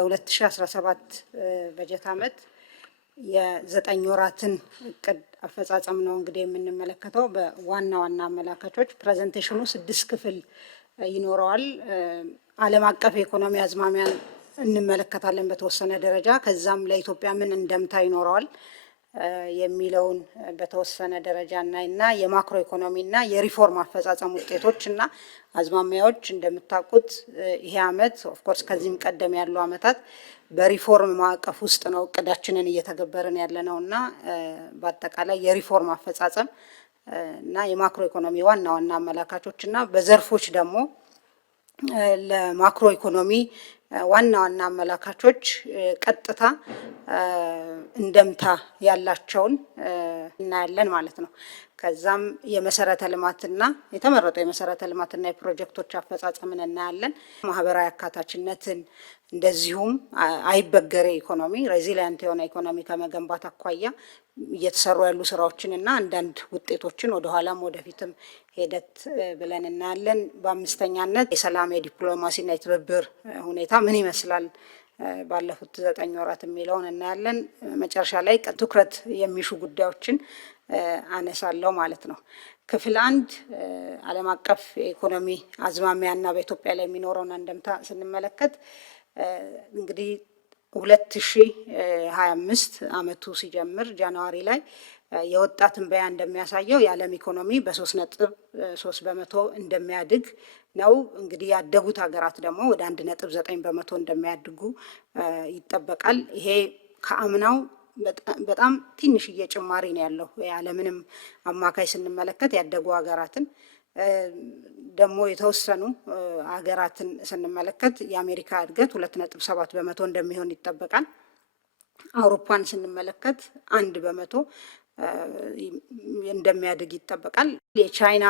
የ2017 በጀት ዓመት የዘጠኝ ወራትን እቅድ አፈጻጸም ነው እንግዲህ የምንመለከተው። በዋና ዋና አመላካቾች ፕሬዘንቴሽኑ 6 ክፍል ይኖረዋል። ዓለም አቀፍ የኢኮኖሚ አዝማሚያን እንመለከታለን በተወሰነ ደረጃ። ከዛም ለኢትዮጵያ ምን እንደምታ ይኖረዋል የሚለውን በተወሰነ ደረጃ እናይና የማክሮ ኢኮኖሚና የሪፎርም አፈጻጸም ውጤቶች እና አዝማሚያዎች እንደምታውቁት ይሄ ዓመት ኦፍኮርስ ከዚህም ቀደም ያሉ ዓመታት በሪፎርም ማዕቀፍ ውስጥ ነው እቅዳችንን እየተገበርን ያለነውና በአጠቃላይ የሪፎርም አፈጻጸም እና የማክሮ ኢኮኖሚ ዋና ዋና አመላካቾች እና በዘርፎች ደግሞ ለማክሮ ኢኮኖሚ ዋና ዋና አመላካቾች ቀጥታ እንደምታ ያላቸውን እናያለን ማለት ነው። ከዛም የመሰረተ ልማትና የተመረጡ የመሰረተ ልማትና የፕሮጀክቶች አፈጻጸምን እናያለን። ማህበራዊ አካታችነትን እንደዚሁም አይበገሬ ኢኮኖሚ ሬዚሊያንት የሆነ ኢኮኖሚ ከመገንባት አኳያ እየተሰሩ ያሉ ስራዎችን እና አንዳንድ ውጤቶችን ወደኋላም ወደፊትም ሄደት ብለን እናያለን። በአምስተኛነት የሰላም የዲፕሎማሲና የትብብር ሁኔታ ምን ይመስላል ባለፉት 9 ወራት የሚለውን እናያለን። መጨረሻ ላይ ትኩረት የሚሹ ጉዳዮችን አነሳለሁ ማለት ነው። ክፍል 1 ዓለም አቀፍ የኢኮኖሚ አዝማሚያና በኢትዮጵያ ላይ የሚኖረውን አንደምታ ስንመለከት እንግዲህ 2025 ዓመቱ ሲጀምር ጃንዋሪ ላይ የወጣ ትንበያ እንደሚያሳየው የዓለም ኢኮኖሚ በ3.3 በመቶ እንደሚያድግ ነው። እንግዲህ ያደጉት ሀገራት ደግሞ ወደ 1.9 በመቶ እንደሚያድጉ ይጠበቃል። ይሄ ከአምናው በጣም ትንሽዬ ጭማሪ ነው ያለው። የዓለምንም አማካይ ስንመለከት ያደጉ ሀገራትን ደግሞ የተወሰኑ ሀገራትን ስንመለከት የአሜሪካ እድገት 2.7 በመቶ እንደሚሆን ይጠበቃል። አውሮፓን ስንመለከት 1 በመቶ እንደሚያድግ ይጠበቃል። የቻይና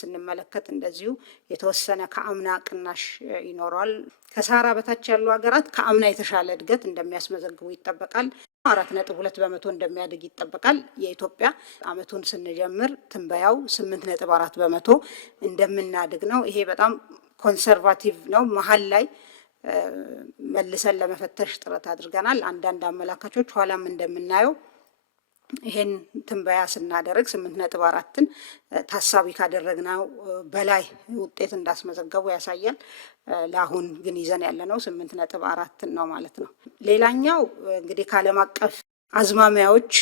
ስንመለከት እንደዚሁ የተወሰነ ከአምና ቅናሽ ይኖረዋል። ከሳራ በታች ያሉ ሀገራት ከአምና የተሻለ እድገት እንደሚያስመዘግቡ ይጠበቃል። 4.2 በመቶ እንደሚያድግ ይጠበቃል። የኢትዮጵያ አመቱን ስንጀምር ትንበያው 8.4 በመቶ እንደምናድግ ነው። ይሄ በጣም ኮንሰርቫቲቭ ነው። መሀል ላይ መልሰን ለመፈተሽ ጥረት አድርገናል። አንዳንድ አመላካቾች ኋላም እንደምናየው ይሄን ትንበያ ስናደርግ 8.4ን ታሳቢ ካደረግነው በላይ ውጤት እንዳስመዘገቡ ያሳያል። ለአሁን ግን ይዘን ያለነው 8.4 ነው ማለት ነው። ሌላኛው እንግዲህ ከዓለም አቀፍ አዝማሚያዎች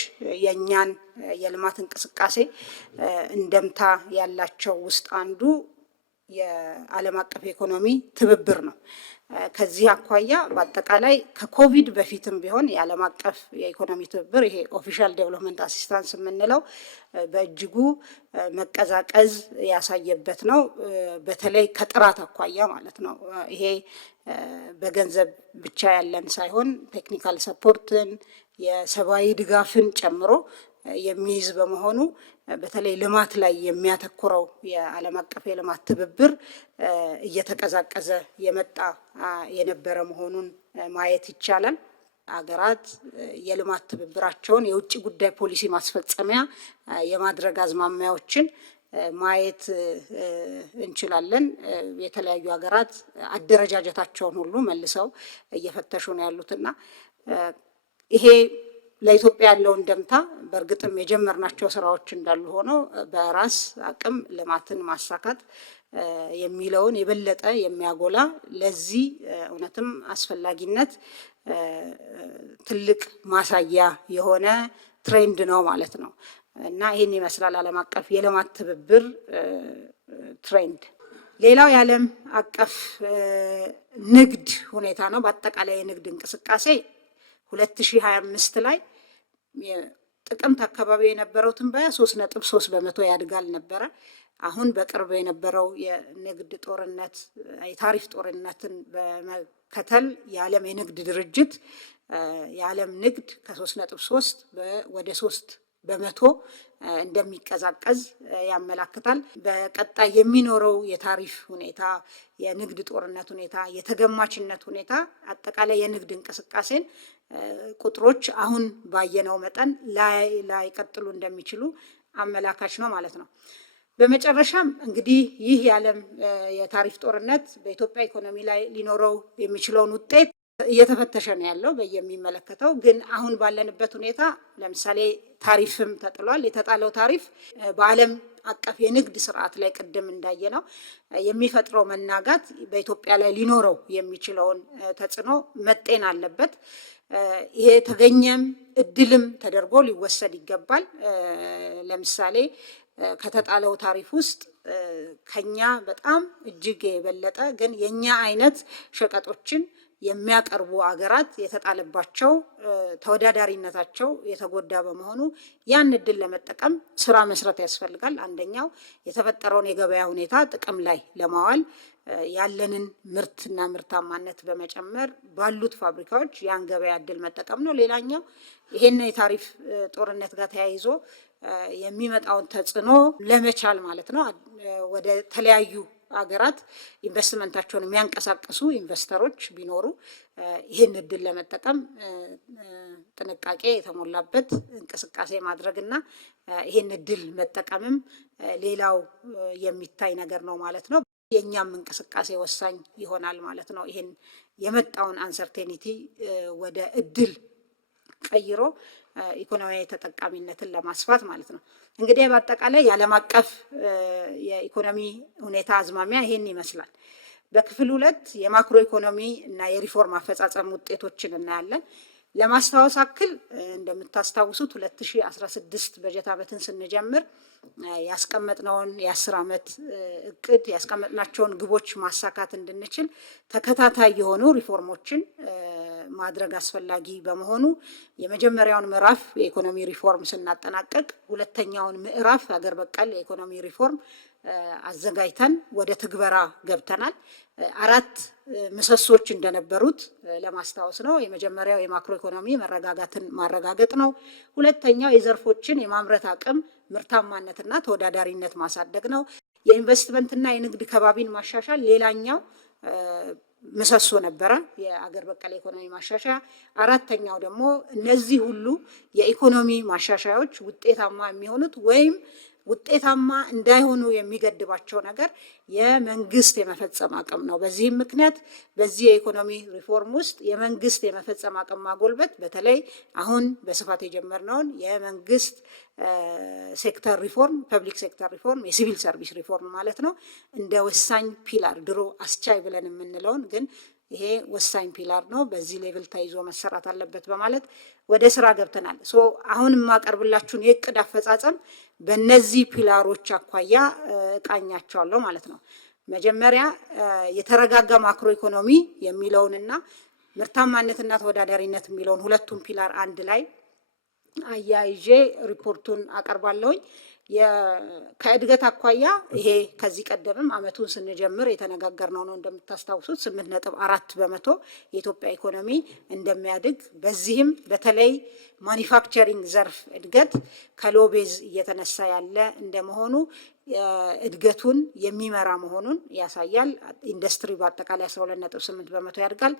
የእኛን የልማት እንቅስቃሴ እንደምታ ያላቸው ውስጥ አንዱ የዓለም አቀፍ ኢኮኖሚ ትብብር ነው። ከዚህ አኳያ በአጠቃላይ ከኮቪድ በፊትም ቢሆን የዓለም አቀፍ የኢኮኖሚ ትብብር ይሄ ኦፊሻል ዴቨሎፕመንት አሲስታንስ የምንለው በእጅጉ መቀዛቀዝ ያሳየበት ነው። በተለይ ከጥራት አኳያ ማለት ነው። ይሄ በገንዘብ ብቻ ያለን ሳይሆን ቴክኒካል ሰፖርትን የሰብአዊ ድጋፍን ጨምሮ የሚይዝ በመሆኑ በተለይ ልማት ላይ የሚያተኩረው የዓለም አቀፍ የልማት ትብብር እየተቀዛቀዘ የመጣ የነበረ መሆኑን ማየት ይቻላል። አገራት የልማት ትብብራቸውን የውጭ ጉዳይ ፖሊሲ ማስፈጸሚያ የማድረግ አዝማሚያዎችን ማየት እንችላለን። የተለያዩ ሀገራት አደረጃጀታቸውን ሁሉ መልሰው እየፈተሹ ነው ያሉትና ይሄ ለኢትዮጵያ ያለው እንደምታ በእርግጥም የጀመርናቸው ስራዎች እንዳሉ ሆነው በራስ አቅም ልማትን ማሳካት የሚለውን የበለጠ የሚያጎላ ለዚህ እውነትም አስፈላጊነት ትልቅ ማሳያ የሆነ ትሬንድ ነው ማለት ነው እና ይህን ይመስላል ዓለም አቀፍ የልማት ትብብር ትሬንድ። ሌላው የዓለም አቀፍ ንግድ ሁኔታ ነው። በአጠቃላይ የንግድ እንቅስቃሴ 2025 ላይ ጥቅምት አካባቢ የነበረው ትንበያ 3.3 በመቶ ያድጋል ነበረ። አሁን በቅርብ የነበረው የንግድ ጦርነት የታሪፍ ጦርነትን በመከተል የዓለም የንግድ ድርጅት የዓለም ንግድ ከ3.3 ወደ 3 በመቶ እንደሚቀዛቀዝ ያመላክታል። በቀጣይ የሚኖረው የታሪፍ ሁኔታ፣ የንግድ ጦርነት ሁኔታ፣ የተገማችነት ሁኔታ አጠቃላይ የንግድ እንቅስቃሴን ቁጥሮች አሁን ባየነው መጠን ላይቀጥሉ እንደሚችሉ አመላካች ነው ማለት ነው። በመጨረሻም እንግዲህ ይህ የዓለም የታሪፍ ጦርነት በኢትዮጵያ ኢኮኖሚ ላይ ሊኖረው የሚችለውን ውጤት እየተፈተሸ ነው ያለው በየሚመለከተው። ግን አሁን ባለንበት ሁኔታ ለምሳሌ ታሪፍም ተጥሏል። የተጣለው ታሪፍ በዓለም አቀፍ የንግድ ስርዓት ላይ ቅድም እንዳየ ነው የሚፈጥረው መናጋት በኢትዮጵያ ላይ ሊኖረው የሚችለውን ተጽዕኖ መጤን አለበት። ይሄ ተገኘም እድልም ተደርጎ ሊወሰድ ይገባል። ለምሳሌ ከተጣለው ታሪፍ ውስጥ ከኛ በጣም እጅግ የበለጠ ግን የኛ አይነት ሸቀጦችን የሚያቀርቡ አገራት የተጣለባቸው ተወዳዳሪነታቸው የተጎዳ በመሆኑ ያን እድል ለመጠቀም ስራ መስራት ያስፈልጋል። አንደኛው የተፈጠረውን የገበያ ሁኔታ ጥቅም ላይ ለማዋል ያለንን ምርትና ምርታማነት በመጨመር ባሉት ፋብሪካዎች ያን ገበያ እድል መጠቀም ነው። ሌላኛው ይሄን የታሪፍ ጦርነት ጋር ተያይዞ የሚመጣውን ተጽዕኖ ለመቻል ማለት ነው ወደ ተለያዩ ሀገራት ኢንቨስትመንታቸውን የሚያንቀሳቅሱ ኢንቨስተሮች ቢኖሩ ይህን እድል ለመጠቀም ጥንቃቄ የተሞላበት እንቅስቃሴ ማድረግና ይህን እድል መጠቀምም ሌላው የሚታይ ነገር ነው ማለት ነው። የእኛም እንቅስቃሴ ወሳኝ ይሆናል ማለት ነው። ይህን የመጣውን አንሰርቴኒቲ ወደ እድል ቀይሮ ኢኮኖሚያዊ ተጠቃሚነትን ለማስፋት ማለት ነው። እንግዲህ በአጠቃላይ የዓለም አቀፍ የኢኮኖሚ ሁኔታ አዝማሚያ ይሄን ይመስላል። በክፍል 2 የማክሮ ኢኮኖሚ እና የሪፎርም አፈጻጸም ውጤቶችን እናያለን። ለማስታወስ አክል እንደምታስታውሱት 2016 በጀት ዓመትን ስንጀምር ያስቀመጥነውን የ10 ዓመት እቅድ ያስቀመጥናቸውን ግቦች ማሳካት እንድንችል ተከታታይ የሆኑ ሪፎርሞችን ማድረግ አስፈላጊ በመሆኑ የመጀመሪያውን ምዕራፍ የኢኮኖሚ ሪፎርም ስናጠናቀቅ ሁለተኛውን ምዕራፍ ሀገር በቀል የኢኮኖሚ ሪፎርም አዘጋጅተን ወደ ትግበራ ገብተናል። 4 ምሰሶች እንደነበሩት ለማስታወስ ነው። የመጀመሪያው የማክሮ ኢኮኖሚ መረጋጋትን ማረጋገጥ ነው። ሁለተኛው የዘርፎችን የማምረት አቅም ምርታማነትና ተወዳዳሪነት ማሳደግ ነው። የኢንቨስትመንትና የንግድ ከባቢን ማሻሻል ሌላኛው ምሰሶ ነበረ፣ የአገር በቀል ኢኮኖሚ ማሻሻያ። አራተኛው ደግሞ እነዚህ ሁሉ የኢኮኖሚ ማሻሻያዎች ውጤታማ የሚሆኑት ወይም ውጤታማ እንዳይሆኑ የሚገድባቸው ነገር የመንግስት የመፈጸም አቅም ነው። በዚህም ምክንያት በዚህ የኢኮኖሚ ሪፎርም ውስጥ የመንግስት የመፈጸም አቅም ማጎልበት በተለይ አሁን በስፋት የጀመርነውን የመንግስት ሴክተር ሪፎርም፣ ፐብሊክ ሴክተር ሪፎርም፣ የሲቪል ሰርቪስ ሪፎርም ማለት ነው እንደ ወሳኝ ፒላር ድሮ አስቻይ ብለን የምንለውን ግን ይሄ ወሳኝ ፒላር ነው፣ በዚህ ሌቭል ተይዞ መሰራት አለበት በማለት ወደ ስራ ገብተናል። አሁን የማቀርብላችሁን የእቅድ አፈጻጸም በእነዚህ ፒላሮች አኳያ እቃኛቸዋለሁ ማለት ነው። መጀመሪያ የተረጋጋ ማክሮ ኢኮኖሚ የሚለውንና ምርታማነትና ተወዳዳሪነት የሚለውን ሁለቱን ፒላር አንድ ላይ አያይዤ ሪፖርቱን አቀርባለሁኝ። ከእድገት አኳያ ይሄ ከዚህ ቀደምም አመቱን ስንጀምር የተነጋገርነው ነው። እንደምታስታውሱት 8.4 በመቶ የኢትዮጵያ ኢኮኖሚ እንደሚያድግ፣ በዚህም በተለይ ማኒፋክቸሪንግ ዘርፍ እድገት ከሎቤዝ እየተነሳ ያለ እንደመሆኑ እድገቱን የሚመራ መሆኑን ያሳያል። ኢንዱስትሪ በአጠቃላይ 12.8 በመቶ ያድጋል።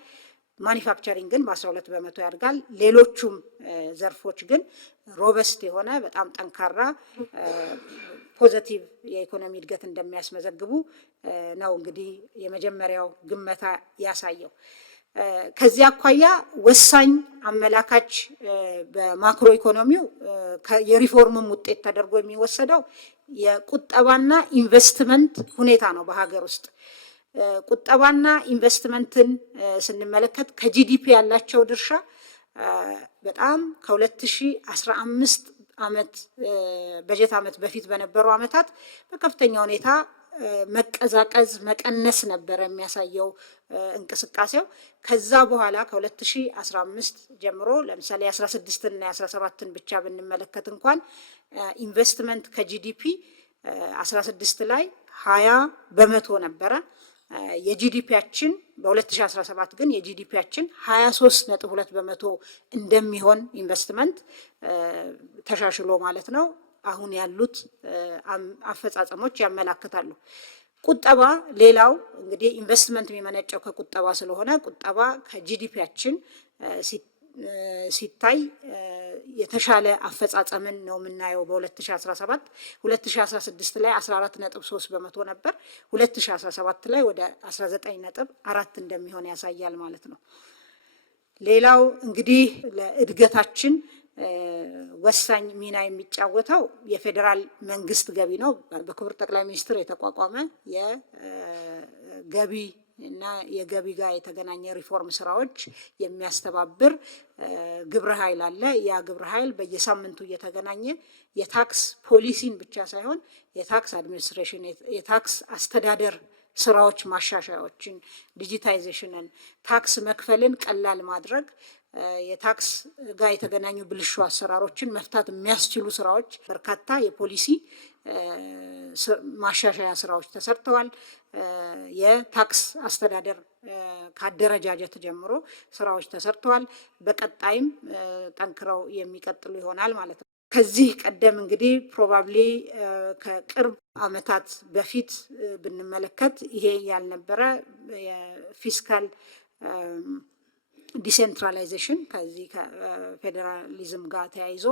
ማኒፋክቸሪንግ ግን በ12 በመቶ ያድጋል። ሌሎቹም ዘርፎች ግን ሮበስት የሆነ በጣም ጠንካራ ፖዘቲቭ የኢኮኖሚ እድገት እንደሚያስመዘግቡ ነው እንግዲህ የመጀመሪያው ግመታ ያሳየው። ከዚህ አኳያ ወሳኝ አመላካች በማክሮ ኢኮኖሚው የሪፎርምም ውጤት ተደርጎ የሚወሰደው የቁጠባና ኢንቨስትመንት ሁኔታ ነው። በሀገር ውስጥ ቁጠባና ኢንቨስትመንትን ስንመለከት ከጂዲፒ ያላቸው ድርሻ በጣም ከ2015 ዓመት በጀት ዓመት በፊት በነበሩ ዓመታት በከፍተኛ ሁኔታ መቀዛቀዝ መቀነስ ነበረ የሚያሳየው እንቅስቃሴው። ከዛ በኋላ ከ2015 ጀምሮ ለምሳሌ 16ና 17ን ብቻ ብንመለከት እንኳን ኢንቨስትመንት ከጂዲፒ 16 ላይ 20 በመቶ ነበረ። የጂዲፒያችን በ2017 ግን የጂዲፒያችን 23.2 በመቶ እንደሚሆን ኢንቨስትመንት ተሻሽሎ ማለት ነው አሁን ያሉት አፈጻጸሞች ያመላክታሉ። ቁጠባ ሌላው እንግዲህ ኢንቨስትመንት የሚመነጨው ከቁጠባ ስለሆነ ቁጠባ ከጂዲፒያችን ሲታይ የተሻለ አፈጻጸምን ነው የምናየው። በ2017 2016 ላይ 14.3 በመቶ ነበር። 2017 ላይ ወደ 19.4 እንደሚሆን ያሳያል ማለት ነው። ሌላው እንግዲህ ለእድገታችን ወሳኝ ሚና የሚጫወተው የፌዴራል መንግስት ገቢ ነው። በክቡር ጠቅላይ ሚኒስትር የተቋቋመ የገቢ እና የገቢ ጋር የተገናኘ ሪፎርም ስራዎች የሚያስተባብር ግብረ ኃይል አለ። ያ ግብረ ኃይል በየሳምንቱ እየተገናኘ የታክስ ፖሊሲን ብቻ ሳይሆን የታክስ አድሚኒስትሬሽን፣ የታክስ አስተዳደር ስራዎች ማሻሻያዎችን፣ ዲጂታይዜሽንን፣ ታክስ መክፈልን ቀላል ማድረግ፣ የታክስ ጋር የተገናኙ ብልሹ አሰራሮችን መፍታት የሚያስችሉ ስራዎች በርካታ የፖሊሲ ማሻሻያ ስራዎች ተሰርተዋል። የታክስ አስተዳደር ከአደረጃጀት ጀምሮ ስራዎች ተሰርተዋል። በቀጣይም ጠንክረው የሚቀጥሉ ይሆናል ማለት ነው። ከዚህ ቀደም እንግዲህ ፕሮባብሊ ከቅርብ ዓመታት በፊት ብንመለከት ይሄ ያልነበረ የፊስካል ዲሴንትራላይዜሽን ከዚህ ከፌዴራሊዝም ጋር ተያይዞ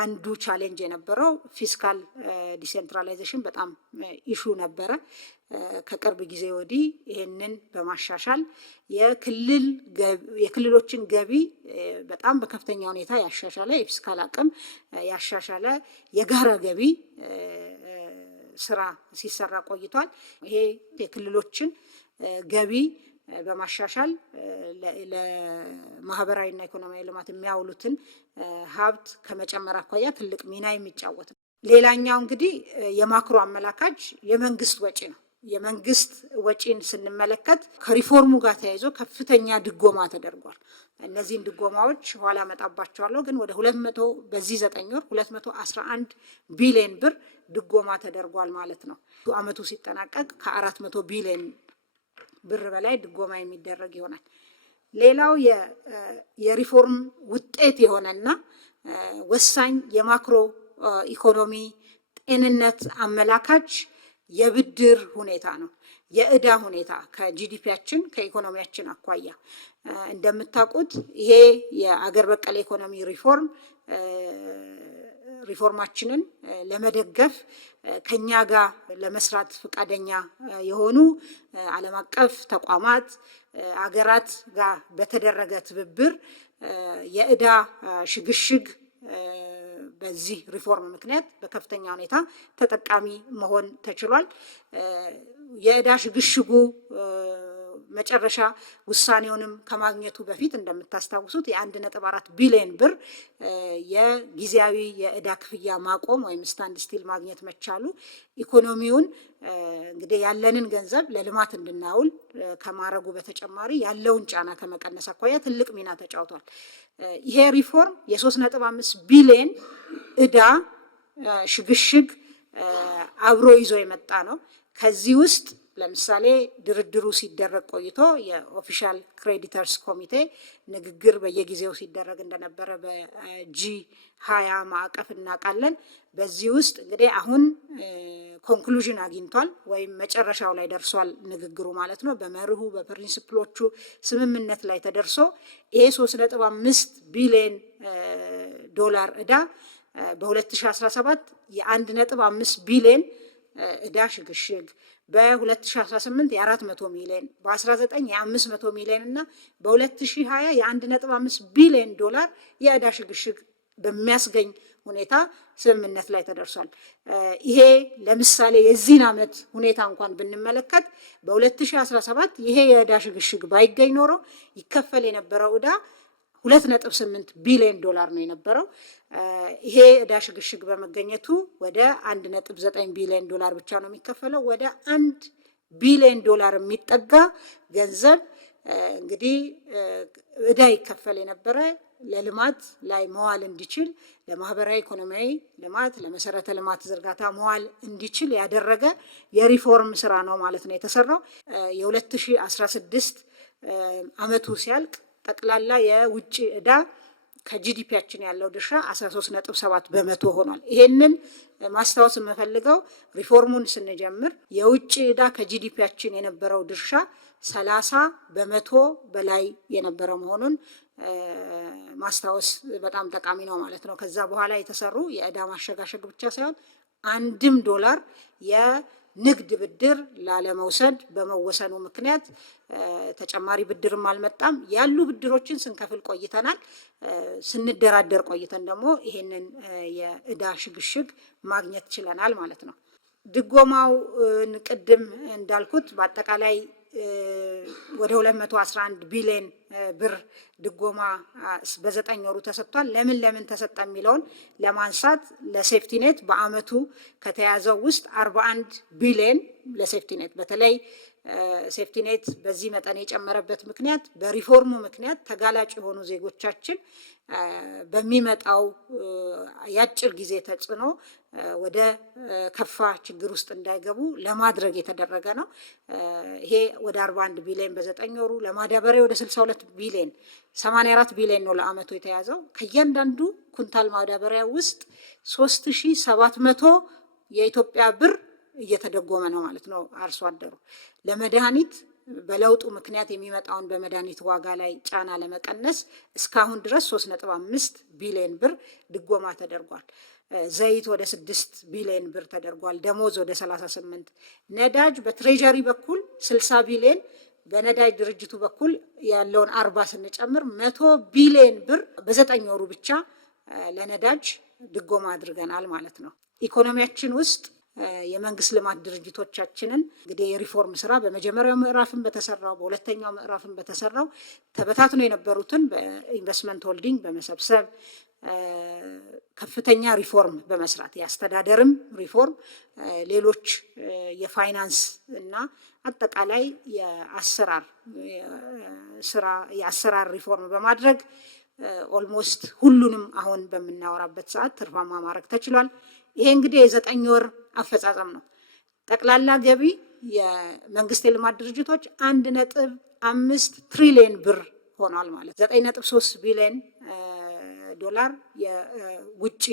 አንዱ ቻሌንጅ የነበረው ፊስካል ዲሴንትራላይዜሽን በጣም ኢሹ ነበረ። ከቅርብ ጊዜ ወዲህ ይሄንን በማሻሻል የክልሎችን ገቢ በጣም በከፍተኛ ሁኔታ ያሻሻለ የፊስካል አቅም ያሻሻለ የጋራ ገቢ ስራ ሲሰራ ቆይቷል። ይሄ የክልሎችን ገቢ በማሻሻል ለማህበራዊና ኢኮኖሚያዊ ልማት የሚያውሉትን ሀብት ከመጨመር አኳያ ትልቅ ሚና የሚጫወት ነው። ሌላኛው እንግዲህ የማክሮ አመላካች የመንግስት ወጪ ነው። የመንግስት ወጪን ስንመለከት ከሪፎርሙ ጋር ተያይዞ ከፍተኛ ድጎማ ተደርጓል። እነዚህን ድጎማዎች ኋላ መጣባቸዋለሁ፣ ግን ወደ 200 በዚህ 9 ወር 211 ቢሊዮን ብር ድጎማ ተደርጓል ማለት ነው። አመቱ ሲጠናቀቅ ከ400 ቢሊዮን ብር በላይ ድጎማ የሚደረግ ይሆናል። ሌላው የሪፎርም ውጤት የሆነና ወሳኝ የማክሮ ኢኮኖሚ ጤንነት አመላካች የብድር ሁኔታ ነው። የዕዳ ሁኔታ ከጂዲፒያችን ከኢኮኖሚያችን አኳያ እንደምታውቁት ይሄ የአገር በቀል ኢኮኖሚ ሪፎርማችንን ለመደገፍ ከኛ ጋር ለመስራት ፈቃደኛ የሆኑ ዓለም አቀፍ ተቋማት አገራት ጋር በተደረገ ትብብር የዕዳ ሽግሽግ በዚህ ሪፎርም ምክንያት በከፍተኛ ሁኔታ ተጠቃሚ መሆን ተችሏል። የዕዳ ሽግሽጉ መጨረሻ ውሳኔውንም ከማግኘቱ በፊት እንደምታስታውሱት የ1.4 ቢሊዮን ብር የጊዜያዊ የዕዳ ክፍያ ማቆም ወይም ስታንድ ስቲል ማግኘት መቻሉ ኢኮኖሚውን እንግዲህ ያለንን ገንዘብ ለልማት እንድናውል ከማድረጉ በተጨማሪ ያለውን ጫና ከመቀነስ አኳያ ትልቅ ሚና ተጫውቷል። ይሄ ሪፎርም የ3.5 ቢሊዮን ዕዳ ሽግሽግ አብሮ ይዞ የመጣ ነው። ከዚህ ውስጥ ለምሳሌ ድርድሩ ሲደረግ ቆይቶ የኦፊሻል ክሬዲተርስ ኮሚቴ ንግግር በየጊዜው ሲደረግ እንደነበረ በጂ20 ማዕቀፍ እናውቃለን። በዚህ ውስጥ እንግዲህ አሁን ኮንክሉዥን አግኝቷል ወይም መጨረሻው ላይ ደርሷል ንግግሩ ማለት ነው። በመርሁ በፕሪንሲፕሎቹ ስምምነት ላይ ተደርሶ ይሄ 3.5 ቢሊዮን ዶላር ዕዳ በ2017 የ1.5 ቢሊዮን ዕዳ ሽግሽግ በ2018 የ400 ሚሊዮን በ19 የ500 ሚሊዮን እና በ2020 የ1.5 ቢሊዮን ዶላር የዕዳ ሽግሽግ በሚያስገኝ ሁኔታ ስምምነት ላይ ተደርሷል። ይሄ ለምሳሌ የዚህን ዓመት ሁኔታ እንኳን ብንመለከት በ2017 ይሄ የዕዳ ሽግሽግ ባይገኝ ኖሮ ይከፈል የነበረው ዕዳ 2.8 ቢሊዮን ዶላር ነው የነበረው። ይሄ ዕዳ ሽግሽግ በመገኘቱ ወደ 1.9 ቢሊዮን ዶላር ብቻ ነው የሚከፈለው። ወደ 1 ቢሊዮን ዶላር የሚጠጋ ገንዘብ እንግዲህ ዕዳ ይከፈል የነበረ ለልማት ላይ መዋል እንዲችል ለማህበራዊ ኢኮኖሚያዊ ልማት ለመሰረተ ልማት ዝርጋታ መዋል እንዲችል ያደረገ የሪፎርም ስራ ነው ማለት ነው የተሰራው። የ2016 ዓመቱ ሲያልቅ ጠቅላላ የውጭ ዕዳ ከጂዲፒያችን ያለው ድርሻ 13.7 በመቶ ሆኗል። ይሄንን ማስታወስ የምፈልገው ሪፎርሙን ስንጀምር የውጭ ዕዳ ከጂዲፒያችን የነበረው ድርሻ 30 በመቶ በላይ የነበረ መሆኑን ማስታወስ በጣም ጠቃሚ ነው ማለት ነው። ከዛ በኋላ የተሰሩ የዕዳ ማሸጋሸግ ብቻ ሳይሆን $1 የኖ የንግድ ብድር ላለመውሰድ በመወሰኑ ምክንያት ተጨማሪ ብድርም አልመጣም። ያሉ ብድሮችን ስንከፍል ቆይተናል። ስንደራደር ቆይተን ደግሞ ይሄንን የዕዳ ሽግሽግ ማግኘት ችለናል ማለት ነው። ድጎማው ቅድም እንዳልኩት በአጠቃላይ ወደ 211 ቢሊዮን ብር ድጎማ በ9 ወሩ ተሰጥቷል። ለምን ተሰጠ የሚለውን ለማንሳት ለሴፍቲኔት በአመቱ ከተያዘው ውስጥ 41 ቢሊዮን ለሴፍቲኔት በተለይ ሴፍቲኔት በዚህ መጠን የጨመረበት ምክንያት በሪፎርሙ ምክንያት ተጋላጭ የሆኑ ዜጎቻችን በሚመጣው የአጭር ጊዜ ተጽዕኖ ወደ ከፋ ችግር ውስጥ እንዳይገቡ ለማድረግ የተደረገ ነው። ይሄ ወደ 41 ቢሊዮን በ9 ወሩ፣ ለማዳበሪያ ወደ 62 ቢሊዮን 84 ቢሊዮን ነው ለአመቱ የተያዘው። ከእያንዳንዱ ኩንታል ማዳበሪያ ውስጥ 3700 የኢትዮጵያ ብር እየተደጎመ ነው ማለት ነው አርሶ አደሩ። ለመድኃኒት በለውጡ ምክንያት የሚመጣውን በመድኃኒት ዋጋ ላይ ጫና ለመቀነስ እስካሁን ድረስ 3.5 ቢሊዮን ብር ድጎማ ተደርጓል። ዘይት ወደ 6 ቢሊዮን ብር ተደርጓል። ደሞዝ ወደ 38፣ ነዳጅ በትሬጀሪ በኩል 60 ቢሊዮን በነዳጅ ድርጅቱ በኩል ያለውን 40 ስንጨምር 100 ቢሊዮን ብር በ9 ወሩ ብቻ ለነዳጅ ድጎማ አድርገናል ማለት ነው። ኢኮኖሚያችን ውስጥ የመንግስት ልማት ድርጅቶቻችንን እንግዲህ የሪፎርም ስራ በመጀመሪያው ምዕራፍን በተሰራው በሁለተኛው ምዕራፍን በተሰራው ተበታትኖ የነበሩትን በኢንቨስትመንት ሆልዲንግ በመሰብሰብ ከፍተኛ ሪፎርም በመስራት የአስተዳደርም ሪፎርም፣ ሌሎች የፋይናንስ እና አጠቃላይ የአሰራር ሪፎርም በማድረግ ኦልሞስት ሁሉንም አሁን በምናወራበት ሰዓት ትርፋማ ማድረግ ተችሏል። ይሄ እንግዲህ የ9 ወር አፈጻጸም ነው። ጠቅላላ ገቢ የመንግስት የልማት ድርጅቶች 1.5 ትሪሊዮን ብር ሆኗል ማለት 9.3 ቢሊዮን ዶላር የውጭ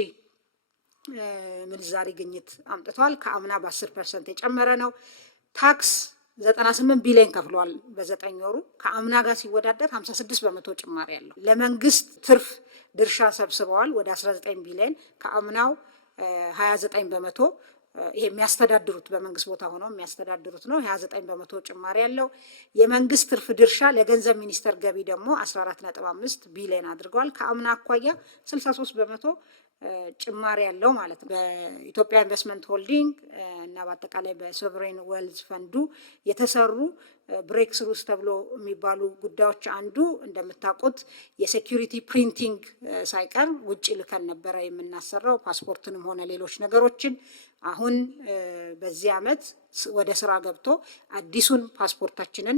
ምንዛሪ ግኝት አምጥቷል። ከአምና በ10% የጨመረ ነው። ታክስ 98 ቢሊዮን ከፍሏል በ9 ወሩ። ከአምና ጋር ሲወዳደር 56 በመቶ ጭማሪ ያለው። ለመንግስት ትርፍ ድርሻ ሰብስበዋል ወደ 19 ቢሊዮን ከአምናው 29 በመቶ። ይሄ የሚያስተዳድሩት በመንግስት ቦታ ሆነው የሚያስተዳድሩት ነው። 29 በመቶ ጭማሪ ያለው። የመንግስት ትርፍ ድርሻ ለገንዘብ ሚኒስቴር ገቢ ደግሞ 14.5 ቢሊዮን አድርገዋል። ከአምና አኳያ 63 በመቶ ጭማሪ ያለው ማለት ነው። በኢትዮጵያ ኢንቨስትመንት ሆልዲንግ እና በአጠቃላይ በሶቨሬን ዌልዝ ፈንዱ የተሰሩ ብሬክ ስሩስ ተብሎ የሚባሉ ጉዳዮች አንዱ እንደምታውቁት የሴኪሪቲ ፕሪንቲንግ ሳይቀር ውጭ ልከን ነበረ የምናሰራው ፓስፖርትንም ሆነ ሌሎች ነገሮችን። አሁን በዚህ አመት ወደ ስራ ገብቶ አዲሱን ፓስፖርታችንን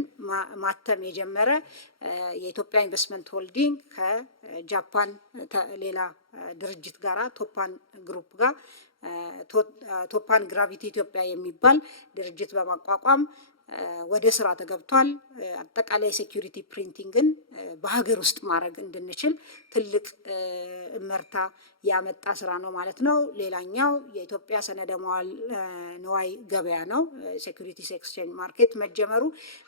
ማተም የጀመረ የኢትዮጵያ ኢንቨስትመንት ሆልዲንግ ከጃፓን ሌላ ድርጅት ጋራ ቶፓን ግሩፕ ጋር ቶፓን ግራቪቲ ኢትዮጵያ የሚባል ድርጅት በማቋቋም ወደ ስራ ተገብቷል። አጠቃላይ ሴኩሪቲ ፕሪንቲንግን በሀገር ውስጥ ማድረግ እንድንችል ትልቅ እመርታ ያመጣ ስራ ነው ማለት ነው። ሌላኛው የኢትዮጵያ ሰነደ መዋዕለ ንዋይ ገበያ ነው። ሴኩሪቲስ ኤክስቼንጅ ማርኬት መጀመሩ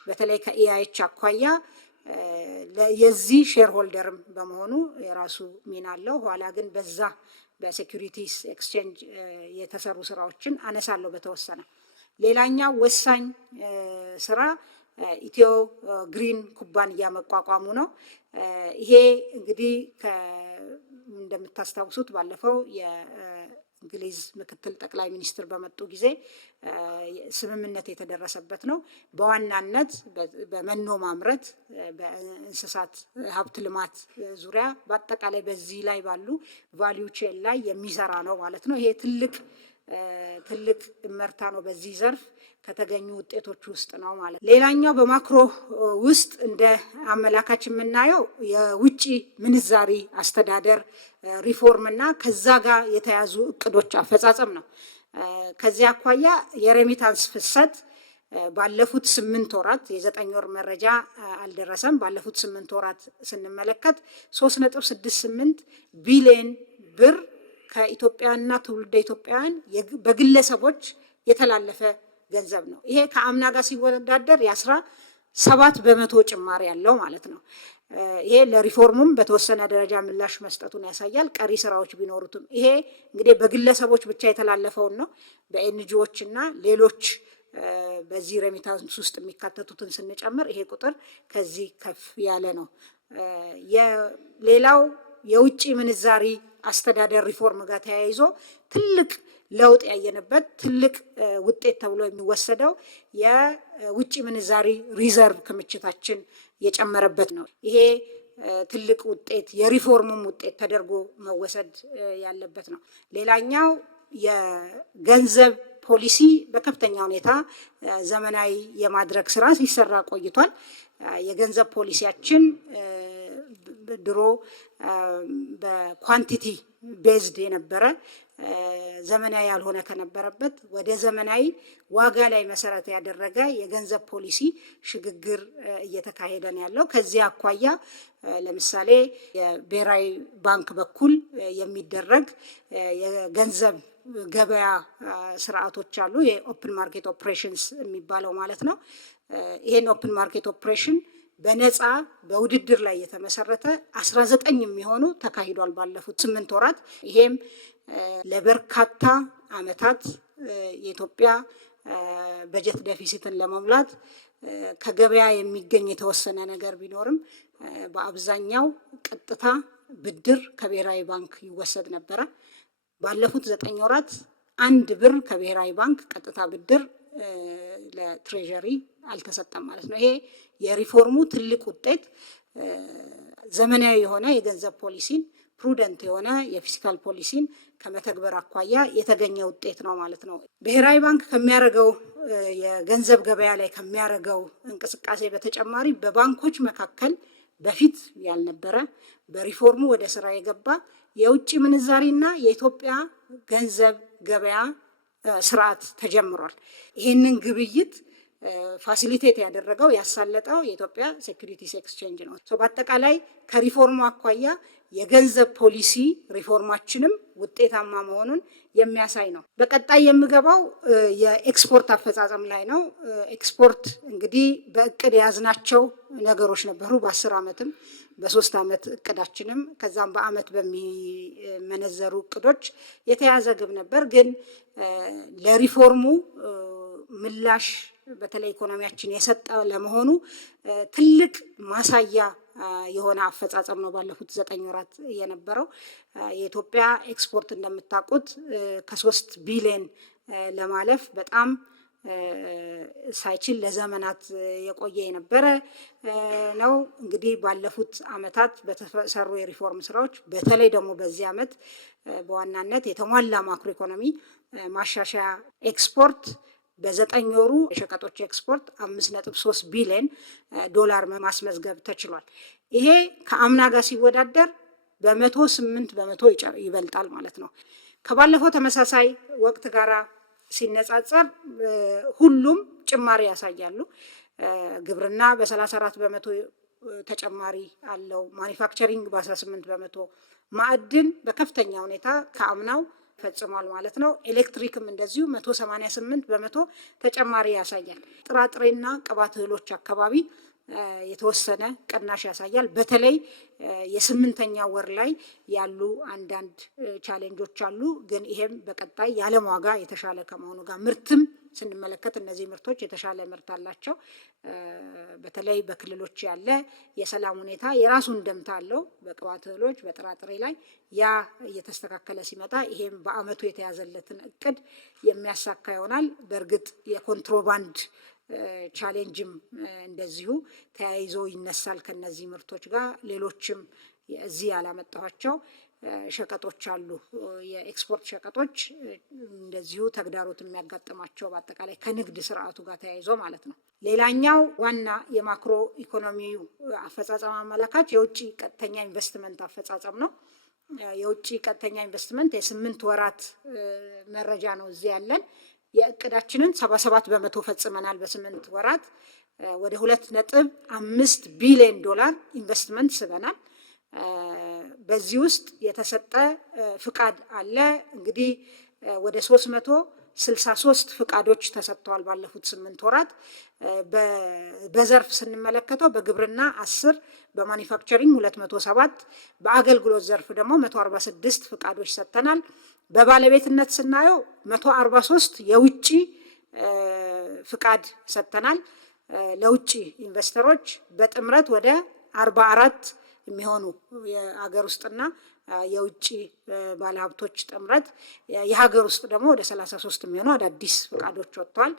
በተለይ ከኢአይኤች አኳያ የዚህ ሼር ሆልደርም በመሆኑ የራሱ ሚና አለው። ኋላ ግን በዛ በሴኩሪቲስ ኤክስቼንጅ የተሰሩ ስራዎችን አነሳለሁ በተወሰነ። ሌላኛው ወሳኝ ስራ ኢትዮ ግሪን ኩባንያ መቋቋሙ ነው። ይሄ እንግዲህ እንደምታስታውሱት ባለፈው የእንግሊዝ ምክትል ጠቅላይ ሚኒስትር በመጡ ጊዜ ስምምነት የተደረሰበት ነው። በዋናነት በመኖ ማምረት፣ በእንስሳት ሀብት ልማት ዙሪያ በአጠቃላይ በዚህ ላይ ባሉ ቫሊዩ ቼን ላይ የሚሰራ ነው ማለት ነው። ይሄ ትልቅ እመርታ ነው። በዚህ ዘርፍ ከተገኙ ውጤቶች ውስጥ ነው ማለት ነው። ሌላኛው በማክሮ ውስጥ እንደ አመላካች የምናየው የውጭ ምንዛሪ አስተዳደር ሪፎርም እና ከዛ ጋር የተያዙ እቅዶች አፈጻጸም ነው። ከዚህ አኳያ የሬሚታንስ ፍሰት ባለፉት 8 ወራት የ9 ወር መረጃ አልደረሰም። ባለፉት 8 ወራት ስንመለከት 3.68 ቢሊዮን ብር ከኢትዮጵያና ትውልደ ኢትዮጵያውያን በግለሰቦች የተላለፈ ገንዘብ ነው። ይሄ ከአምና ጋር ሲወዳደር የ17 በመቶ ጭማሪ ያለው ማለት ነው። ይሄ ለሪፎርሙም በተወሰነ ደረጃ ምላሽ መስጠቱን ያሳያል። ቀሪ ስራዎች ቢኖሩትም ይሄ እንግዲህ በግለሰቦች ብቻ የተላለፈውን ነው። በኤንጂኦዎች እና ሌሎች በዚህ ሬሚታንስ ውስጥ የሚካተቱትን ስንጨምር ይሄ ቁጥር ከዚህ ከፍ ያለ ነው። ሌላው የውጭ ምንዛሪ አስተዳደር ሪፎርም ጋር ተያይዞ ትልቅ ለውጥ ያየንበት ትልቅ ውጤት ተብሎ የሚወሰደው የውጭ ምንዛሪ ሪዘርቭ ክምችታችን የጨመረበት ነው። ይሄ ትልቅ ውጤት የሪፎርሙም ውጤት ተደርጎ መወሰድ ያለበት ነው። ሌላኛው የገንዘብ ፖሊሲ በከፍተኛ ሁኔታ ዘመናዊ የማድረግ ስራ ሲሰራ ቆይቷል። የገንዘብ ፖሊሲያችን ድሮ በኳንቲቲ ቤዝድ የነበረ ዘመናዊ ያልሆነ ከነበረበት ወደ ዘመናዊ ዋጋ ላይ መሰረት ያደረገ የገንዘብ ፖሊሲ ሽግግር እየተካሄደ ነው ያለው። ከዚህ አኳያ ለምሳሌ የብሔራዊ ባንክ በኩል የሚደረግ የገንዘብ ገበያ ስርዓቶች አሉ። የኦፕን ማርኬት ኦፕሬሽንስ የሚባለው ማለት ነው። ይሄን ኦፕን ማርኬት ኦፕሬሽን በነፃ በውድድር ላይ የተመሰረተ 19 የሚሆኑ ተካሂዷል ባለፉት 8 ወራት። ይሄም ለበርካታ አመታት የኢትዮጵያ በጀት ዴፊሲትን ለመሙላት ከገበያ የሚገኝ የተወሰነ ነገር ቢኖርም በአብዛኛው ቀጥታ ብድር ከብሔራዊ ባንክ ይወሰድ ነበረ። ባለፉት 9 ወራት 1 ብር ከብሔራዊ ባንክ ቀጥታ ብድር ለትሬዠሪ አልተሰጠም ማለት ነው። ይሄ የሪፎርሙ ትልቅ ውጤት ዘመናዊ የሆነ የገንዘብ ፖሊሲን ፕሩደንት የሆነ የፊስካል ፖሊሲን ከመተግበር አኳያ የተገኘ ውጤት ነው ማለት ነው። ብሔራዊ ባንክ ከሚያደርገው የገንዘብ ገበያ ላይ ከሚያደርገው እንቅስቃሴ በተጨማሪ በባንኮች መካከል በፊት ያልነበረ በሪፎርሙ ወደ ስራ የገባ የውጭ ምንዛሪና የኢትዮጵያ ገንዘብ ገበያ ስርዓት ተጀምሯል። ይህንን ግብይት ፋሲሊቴት ያደረገው ያሳለጠው የኢትዮጵያ ሴኩሪቲስ ኤክስቼንጅ ነው። በአጠቃላይ ከሪፎርሙ አኳያ የገንዘብ ፖሊሲ ሪፎርማችንም ውጤታማ መሆኑን የሚያሳይ ነው። በቀጣይ የምገባው የኤክስፖርት አፈጻጸም ላይ ነው። ኤክስፖርት እንግዲህ በእቅድ የያዝናቸው ነገሮች ነበሩ። በ10 ዓመትም በ3 ዓመት እቅዳችንም ከዛም በአመት በሚመነዘሩ እቅዶች የተያዘ ግብ ነበር። ግን ለሪፎርሙ ምላሽ በተለይ ኢኮኖሚያችን የሰጠ ለመሆኑ ትልቅ ማሳያ የሆነ አፈጻጸም ነው ባለፉት 9 ወራት የነበረው። የኢትዮጵያ ኤክስፖርት እንደምታውቁት ከ3 ቢሊዮን ለማለፍ በጣም ሳይችል ለዘመናት የቆየ የነበረ ነው። እንግዲህ ባለፉት አመታት በተሰሩ የሪፎርም ስራዎች በተለይ ደግሞ በዚህ አመት በዋናነት የተሟላ ማክሮ ኢኮኖሚ ማሻሻያ ኤክስፖርት በ9 ወሩ የሸቀጦች ኤክስፖርት 5.3 ቢሊዮን ዶላር ማስመዝገብ ተችሏል። ይሄ ከአምና ጋር ሲወዳደር በ108 በመቶ ይበልጣል ማለት ነው። ከባለፈው ተመሳሳይ ወቅት ጋራ ሲነጻጸር ሁሉም ጭማሪ ያሳያሉ። ግብርና በ34 በመቶ ተጨማሪ አለው። ማኒፋክቸሪንግ በ18 በመቶ፣ ማዕድን በከፍተኛ ሁኔታ ከአምናው ፈጽሟል ማለት ነው። ኤሌክትሪክም እንደዚሁ 188 በመቶ ተጨማሪ ያሳያል። ጥራጥሬና ቅባት እህሎች አካባቢ የተወሰነ ቅናሽ ያሳያል። በተለይ የ8ኛ ወር ላይ ያሉ አንዳንድ ቻሌንጆች አሉ። ግን ይሄም በቀጣይ የዓለም ዋጋ የተሻለ ከመሆኑ ጋር ምርትም ስንመለከት እነዚህ ምርቶች የተሻለ ምርት አላቸው። በተለይ በክልሎች ያለ የሰላም ሁኔታ የራሱ እንደምታ አለው። በቅባት እህሎች በጥራጥሬ ላይ ያ እየተስተካከለ ሲመጣ ይሄም በአመቱ የተያዘለትን እቅድ የሚያሳካ ይሆናል። በእርግጥ የኮንትሮባንድ ቻሌንጅም እንደዚሁ ተያይዞ ይነሳል ከነዚህ ምርቶች ጋር። ሌሎችም እዚህ ያላመጣኋቸው ሸቀጦች አሉ። የኤክስፖርት ሸቀጦች እንደዚሁ ተግዳሮት የሚያጋጥማቸው በአጠቃላይ ከንግድ ስርዓቱ ጋር ተያይዞ ማለት ነው። ሌላኛው ዋና የማክሮ ኢኮኖሚው አፈጻጸም አመላካች የውጭ ቀጥተኛ ኢንቨስትመንት አፈጻጸም ነው። የውጭ ቀጥተኛ ኢንቨስትመንት የ8 ወራት መረጃ ነው እዚህ ያለን። የእቅዳችንን 77 በመቶ ፈጽመናል። በ8 ወራት ወደ 2.5 ቢሊዮን ዶላር ኢንቨስትመንት ስበናል። በዚህ ውስጥ የተሰጠ ፍቃድ አለ። እንግዲህ ወደ 63 ፍቃዶች ተሰጥተዋል ባለፉት 8 ወራት። በዘርፍ ስንመለከተው በግብርና 10፣ በማኒፋክቸሪንግ 207፣ በአገልግሎት ዘርፍ ደግሞ 146 ፍቃዶች ሰጥተናል። በባለቤትነት ስናየው 143 የውጭ ፍቃድ ሰጥተናል ለውጭ ኢንቨስተሮች። በጥምረት ወደ 44 የሚሆኑ የሀገር ውስጥና የውጭ ባለሀብቶች ጥምረት፣ የሀገር ውስጥ ደግሞ ወደ 33 የሚሆኑ አዳዲስ ፍቃዶች ወጥተዋል።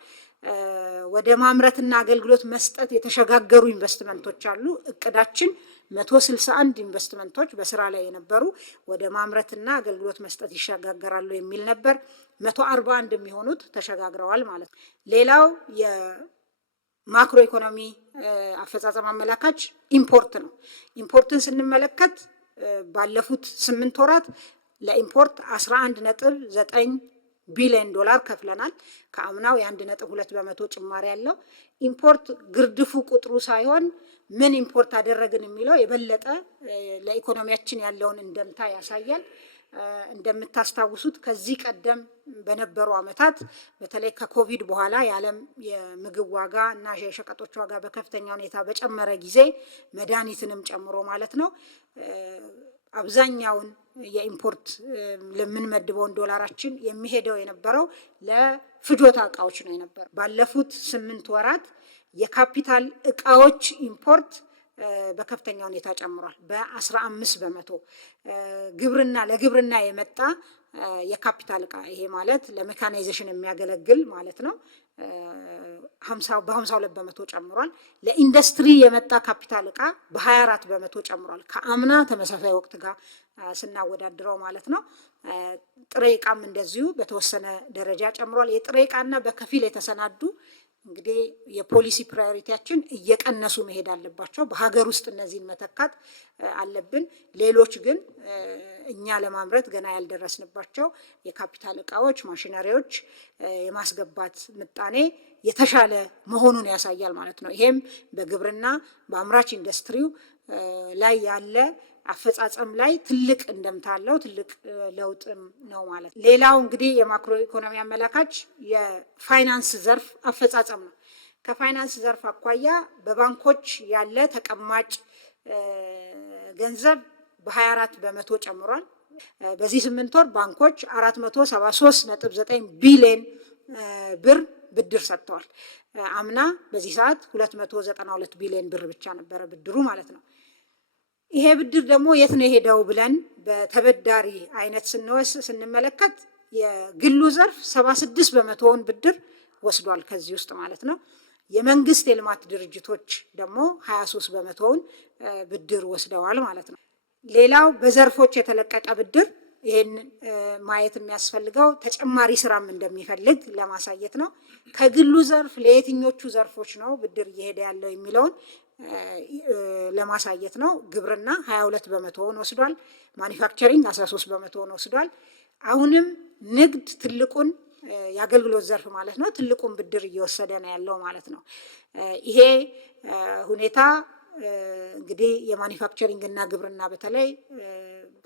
ወደ ማምረትና አገልግሎት መስጠት የተሸጋገሩ ኢንቨስትመንቶች አሉ። እቅዳችን 161 ኢንቨስትመንቶች በስራ ላይ የነበሩ ወደ ማምረትና አገልግሎት መስጠት ይሸጋገራሉ የሚል ነበር። 141 የሚሆኑት ተሸጋግረዋል ማለት ነው። ሌላው የማክሮ ኢኮኖሚ አፈጻጸም አመላካች ኢምፖርት ነው። ኢምፖርትን ስንመለከት ባለፉት 8 ወራት ለኢምፖርት 11.9 ቢሊዮን ዶላር ከፍለናል። ከአምናው የ1.2 በመቶ ጭማሪ ያለው። ኢምፖርት ግርድፉ ቁጥሩ ሳይሆን ምን ኢምፖርት አደረግን የሚለው የበለጠ ለኢኮኖሚያችን ያለውን እንደምታ ያሳያል። እንደምታስታውሱት ከዚህ ቀደም በነበሩ ዓመታት በተለይ ከኮቪድ በኋላ የዓለም የምግብ ዋጋ እና የሸቀጦች ዋጋ በከፍተኛ ሁኔታ በጨመረ ጊዜ መድኃኒትንም ጨምሮ ማለት ነው አብዛኛውን የኢምፖርት ለምንመድበውን ዶላራችን የሚሄደው የነበረው ለፍጆታ እቃዎች ነው የነበረው። ባለፉት 8 ወራት የካፒታል እቃዎች ኢምፖርት በከፍተኛ ሁኔታ ጨምሯል፣ በ15 በመቶ። ለግብርና የመጣ የካፒታል እቃ ይሄ ማለት ለሜካናይዜሽን የሚያገለግል ማለት ነው በ52 በመቶ ጨምሯል። ለኢንዱስትሪ የመጣ ካፒታል እቃ በ24 በመቶ ጨምሯል፣ ከአምና ተመሳሳይ ወቅት ጋር ስናወዳድረው ማለት ነው። ጥሬ እቃም እንደዚሁ በተወሰነ ደረጃ ጨምሯል። የጥሬ እቃና በከፊል የተሰናዱ እንግዲህ የፖሊሲ ፕራዮሪቲያችን እየቀነሱ መሄድ አለባቸው። በሀገር ውስጥ እነዚህን መተካት አለብን። ሌሎች ግን እኛ ለማምረት ገና ያልደረስንባቸው የካፒታል እቃዎች፣ ማሽነሪዎች የማስገባት ምጣኔ የተሻለ መሆኑን ያሳያል ማለት ነው። ይሄም በግብርና በአምራች ኢንዱስትሪው ላይ ያለ አፈጻጸም ላይ ትልቅ እንደምታ አለው፣ ትልቅ ለውጥም ነው ማለት ነው። ሌላው እንግዲህ የማክሮ ኢኮኖሚ አመላካች የፋይናንስ ዘርፍ አፈጻጸም ነው። ከፋይናንስ ዘርፍ አኳያ በባንኮች ያለ ተቀማጭ ገንዘብ በ24 በመቶ ጨምሯል። በዚህ 8 ወር ባንኮች 473.9 ቢሊዮን ብር ብድር ሰጥተዋል። አምና በዚህ ሰዓት 292 ቢሊዮን ብር ብቻ ነበረ ብድሩ ማለት ነው። ይሄ ብድር ደግሞ የት ነው የሄደው ብለን በተበዳሪ አይነት ስንመለከት የግሉ ዘርፍ 76 በመቶውን ብድር ወስዷል ከዚህ ውስጥ ማለት ነው። የመንግስት የልማት ድርጅቶች ደግሞ 23 በመቶውን ብድር ወስደዋል ማለት ነው። ሌላው በዘርፎች የተለቀቀ ብድር ይሄን ማየት የሚያስፈልገው ተጨማሪ ስራም እንደሚፈልግ ለማሳየት ነው። ከግሉ ዘርፍ ለየትኞቹ ዘርፎች ነው ብድር እየሄደ ያለው የሚለውን ለማሳየት ነው። ግብርና 22 በመቶውን ወስዷል። ማኒፋክቸሪንግ 13 በመቶውን ወስዷል። አሁንም ንግድ ትልቁን የአገልግሎት ዘርፍ ማለት ነው ትልቁን ብድር እየወሰደ ነው ያለው ማለት ነው። ይሄ ሁኔታ እንግዲህ የማኒፋክቸሪንግ እና ግብርና በተለይ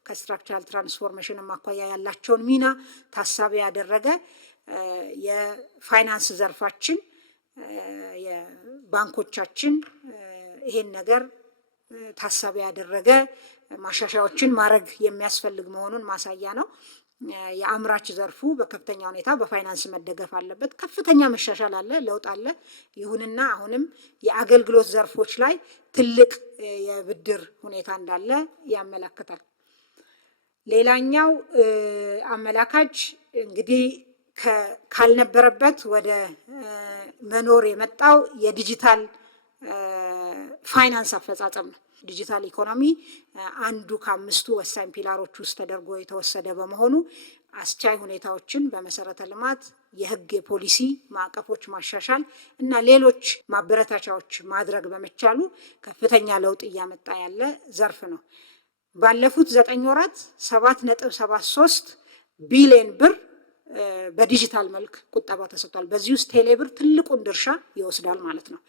ከስትራክቸራል ትራንስፎርሜሽን አኳያ ያላቸውን ሚና ታሳቢ ያደረገ የፋይናንስ ዘርፋችን የባንኮቻችን ይሄን ነገር ታሳቢ ያደረገ ማሻሻያዎችን ማድረግ የሚያስፈልግ መሆኑን ማሳያ ነው። የአምራች ዘርፉ በከፍተኛ ሁኔታ በፋይናንስ መደገፍ አለበት። ከፍተኛ መሻሻል አለ፣ ለውጥ አለ። ይሁንና አሁንም የአገልግሎት ዘርፎች ላይ ትልቅ የብድር ሁኔታ እንዳለ ያመለክታል። ሌላኛው አመላካች እንግዲህ ካልነበረበት ወደ መኖር የመጣው የዲጂታል ፋይናንስ አፈጻጸም ነው። ዲጂታል ኢኮኖሚ አንዱ ከ5ቱ ወሳኝ ፒላሮች ውስጥ ተደርጎ የተወሰደ በመሆኑ አስቻይ ሁኔታዎችን በመሰረተ ልማት፣ የህግ፣ የፖሊሲ ማዕቀፎች ማሻሻል እና ሌሎች ማበረታቻዎች ማድረግ በመቻሉ ከፍተኛ ለውጥ እያመጣ ያለ ዘርፍ ነው። ባለፉት 9 ወራት 7.73 ቢሊዮን ብር በዲጂታል መልክ ቁጠባ ተሰጥቷል። በዚህ ውስጥ ቴሌብር ትልቁን ድርሻ ይወስዳል ማለት ነው።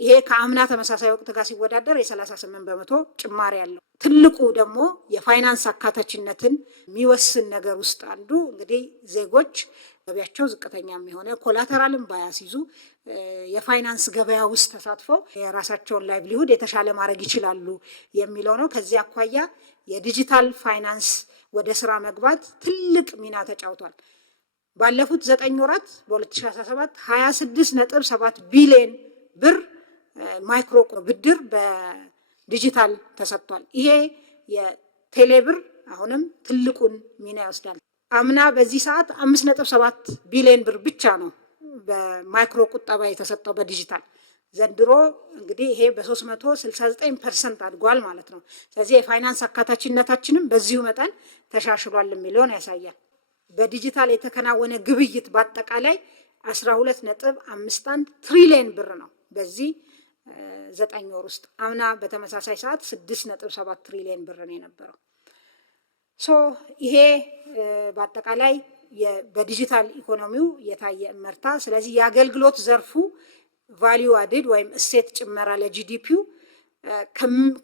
ይሄ ከአምና ተመሳሳይ ወቅት ጋር ሲወዳደር የ38 በመቶ ጭማሪ ያለው። ትልቁ ደግሞ የፋይናንስ አካታችነትን የሚወስን ነገር ውስጥ አንዱ እንግዲህ ዜጎች ገቢያቸው ዝቅተኛ የሚሆነ ኮላተራልም ባያስይዙ የፋይናንስ ገበያ ውስጥ ተሳትፈው የራሳቸውን ላይቭሊሁድ የተሻለ ማድረግ ይችላሉ የሚለው ነው። ከዚህ አኳያ የዲጂታል ፋይናንስ ወደ ስራ መግባት ትልቅ ሚና ተጫውቷል። ባለፉት 9 ወራት በ2017 26.7 ቢሊዮን ብር ማይክሮ ብድር በዲጂታል ተሰጥቷል። ይሄ የቴሌብር አሁንም ትልቁን ሚና ይወስዳል። አምና በዚህ ሰዓት 5.7 ቢሊዮን ብር ብቻ ነው በማይክሮ ቁጠባ የተሰጠው በዲጂታል። ዘንድሮ እንግዲህ ይሄ በ369% አድጓል ማለት ነው። ስለዚህ የፋይናንስ አካታችነታችንም በዚሁ መጠን ተሻሽሏል የሚለውን ያሳያል። በዲጂታል የተከናወነ ግብይት በአጠቃላይ 12.51 ትሪሊየን ብር ነው በዚህ 9 ወር ውስጥ። አምና በተመሳሳይ ሰዓት 6.7 ትሪሊየን ብር ነው የነበረው። ይሄ በአጠቃላይ በዲጂታል ኢኮኖሚው የታየ እመርታ። ስለዚህ የአገልግሎት ዘርፉ ቫሊዩ አድድ ወይም እሴት ጭመራ ለጂዲፒው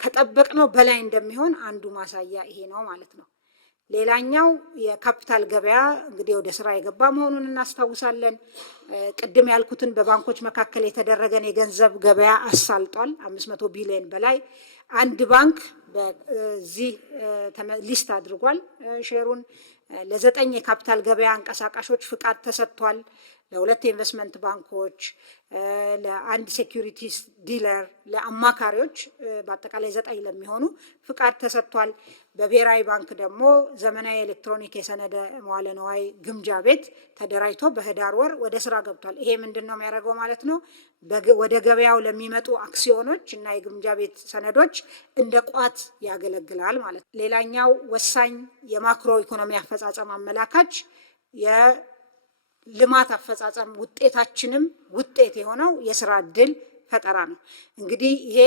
ከጠበቅነው በላይ እንደሚሆን አንዱ ማሳያ ይሄ ነው ማለት ነው። ሌላኛው የካፒታል ገበያ እንግዲህ ወደ ስራ የገባ መሆኑን እናስታውሳለን። ቅድም ያልኩትን በባንኮች መካከል የተደረገን የገንዘብ ገበያ አሳልጧል። 500 ቢሊዮን በላይ አንድ ባንክ በዚህ ሊስት አድርጓል ሼሩን። ለ9 የካፒታል ገበያ አንቀሳቃሾች ፍቃድ ተሰጥቷል። ለ2 ኢንቨስትመንት ባንኮች፣ ለ1 ሴኩሪቲስ ዲለር፣ ለአማካሪዎች በአጠቃላይ 9 ለሚሆኑ ፍቃድ ተሰጥቷል። በብሔራዊ ባንክ ደግሞ ዘመናዊ ኤሌክትሮኒክ የሰነደ መዋለ ንዋይ ግምጃ ቤት ተደራጅቶ በህዳር ወር ወደ ስራ ገብቷል። ይሄ ምንድን ነው የሚያደርገው ማለት ነው? ወደ ገበያው ለሚመጡ አክሲዮኖች እና የግምጃ ቤት ሰነዶች እንደ ቋት ያገለግላል ማለት ነው። ሌላኛው ወሳኝ የማክሮ ኢኮኖሚ አፈጻጸም አመላካች የልማት አፈጻጸም ውጤታችንም ውጤት የሆነው የስራ እድል ፈጠራ ነው። እንግዲህ ይሄ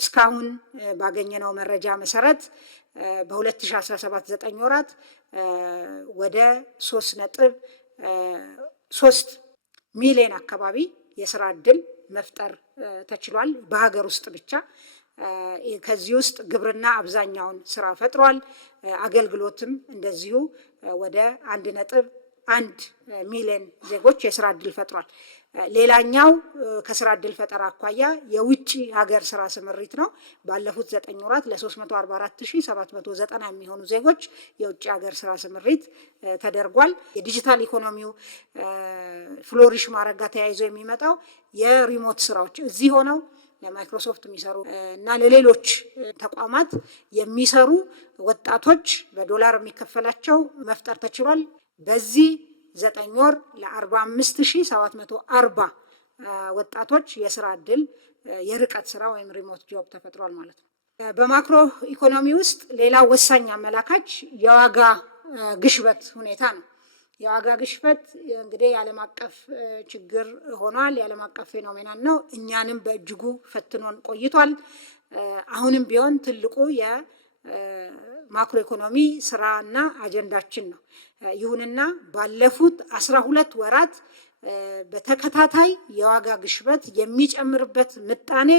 እስካሁን ባገኘነው መረጃ መሰረት በ2017 9 ወራት ወደ 3.3 ሚሊዮን አካባቢ የስራ እድል መፍጠር ተችሏል በሀገር ውስጥ ብቻ። ከዚህ ውስጥ ግብርና አብዛኛውን ስራ ፈጥሯል። አገልግሎትም እንደዚሁ ወደ 1.1 ሚሊዮን ዜጎች የስራ እድል ፈጥሯል። ሌላኛው ከስራ እድል ፈጠራ አኳያ የውጭ ሀገር ስራ ስምሪት ነው። ባለፉት 9 ወራት ለ344,790 የሚሆኑ ዜጎች የውጭ ሀገር ስራ ስምሪት ተደርጓል። የዲጂታል ኢኮኖሚው ፍሎሪሽ ማድረግ ጋር ተያይዞ የሚመጣው የሪሞት ስራዎች እዚህ ሆነው ለማይክሮሶፍት የሚሰሩ እና ለሌሎች ተቋማት የሚሰሩ ወጣቶች በዶላር የሚከፈላቸው መፍጠር ተችሏል። በዚህ 9 ወር ለ45,740 ወጣቶች የስራ እድል የርቀት ስራ ወይም ሪሞት ጆብ ተፈጥሯል ማለት ነው። በማክሮ ኢኮኖሚ ውስጥ ሌላው ወሳኝ አመላካች የዋጋ ግሽበት ሁኔታ ነው። የዋጋ ግሽበት እንግዲህ የዓለም አቀፍ ችግር ሆኗል። የዓለም አቀፍ ፌኖሜናን ነው። እኛንም በእጅጉ ፈትኖን ቆይቷል። አሁንም ቢሆን ትልቁ የማክሮ ኢኮኖሚ ስራና አጀንዳችን ነው። ይሁንና ባለፉት 12 ወራት በተከታታይ የዋጋ ግሽበት የሚጨምርበት ምጣኔ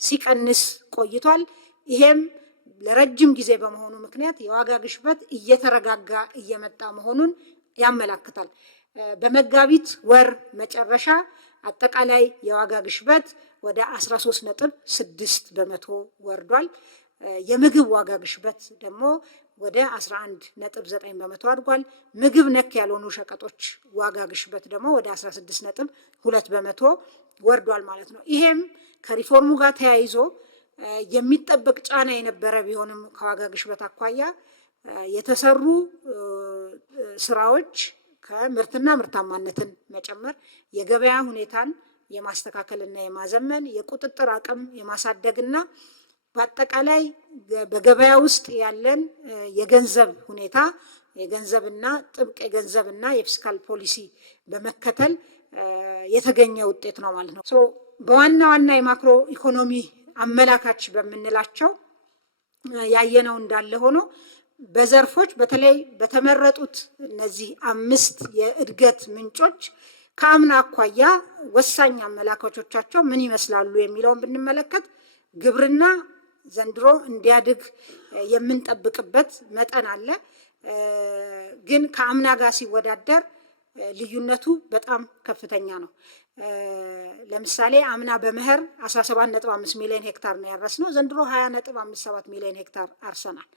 ሲቀንስ ቆይቷል። ይሄም ለረጅም ጊዜ በመሆኑ ምክንያት የዋጋ ግሽበት እየተረጋጋ እየመጣ መሆኑን ያመላክታል። በመጋቢት ወር መጨረሻ አጠቃላይ የዋጋ ግሽበት ወደ 13.6 በመቶ ወርዷል። የምግብ ዋጋ ግሽበት ደግሞ ወደ 11.9 በመቶ አድጓል። ምግብ ነክ ያልሆኑ ሸቀጦች ዋጋ ግሽበት ደግሞ ወደ 16.2 በመቶ ወርዷል ማለት ነው። ይሄም ከሪፎርሙ ጋር ተያይዞ የሚጠበቅ ጫና የነበረ ቢሆንም ከዋጋ ግሽበት አኳያ የተሰሩ ስራዎች ከምርትና ምርታማነትን መጨመር፣ የገበያ ሁኔታን የማስተካከልና የማዘመን፣ የቁጥጥር አቅም የማሳደግና በአጠቃላይ በገበያ ውስጥ ያለን የገንዘብ ሁኔታ የገንዘብና ጥብቅ የገንዘብና የፊስካል ፖሊሲ በመከተል የተገኘ ውጤት ነው ማለት ነው። በዋና ዋና የማክሮ ኢኮኖሚ አመላካች በምንላቸው ያየነው እንዳለ ሆኖ በዘርፎች በተለይ በተመረጡት እነዚህ 5 የእድገት ምንጮች ከአምና አኳያ ወሳኝ አመላካቾቻቸው ምን ይመስላሉ የሚለውን ብንመለከት ግብርና ዘንድሮ እንዲያድግ የምንጠብቅበት መጠን አለ። ግን ከአምና ጋር ሲወዳደር ልዩነቱ በጣም ከፍተኛ ነው። ለምሳሌ አምና በመኸር 17.5 ሚሊዮን ሄክታር ነው ያረስነው። ዘንድሮ 20.57 ሚሊዮን ሄክታር አርሰናል።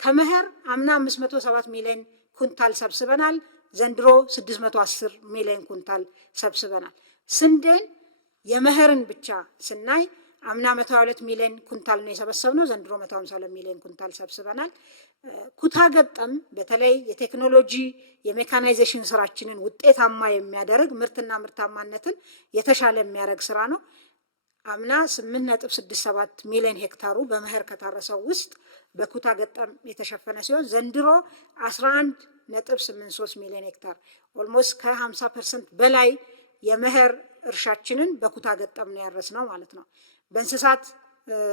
ከመኸር አምና 507 ሚሊዮን ኩንታል ሰብስበናል። ዘንድሮ 610 ሚሊዮን ኩንታል ሰብስበናል። ስንዴን የመኸርን ብቻ ስናይ አምና 122 ሚሊዮን ኩንታል ነው የሰበሰብነው። ዘንድሮ 152 ሚሊዮን ኩንታል ሰብስበናል። ኩታ ገጠም በተለይ የቴክኖሎጂ የሜካናይዜሽን ስራችንን ውጤታማ የሚያደርግ ምርትና ምርታማነትን የተሻለ የሚያደርግ ስራ ነው። አምና 8.67 ሚሊዮን ሄክታሩ በመኸር ከታረሰው ውስጥ በኩታ ገጠም የተሸፈነ ሲሆን ዘንድሮ 11.83 ሚሊዮን ሄክታር ኦልሞስት ከ50% በላይ የመኸር እርሻችንን በኩታ ገጠም ነው ያረስነው ማለት ነው። በእንስሳት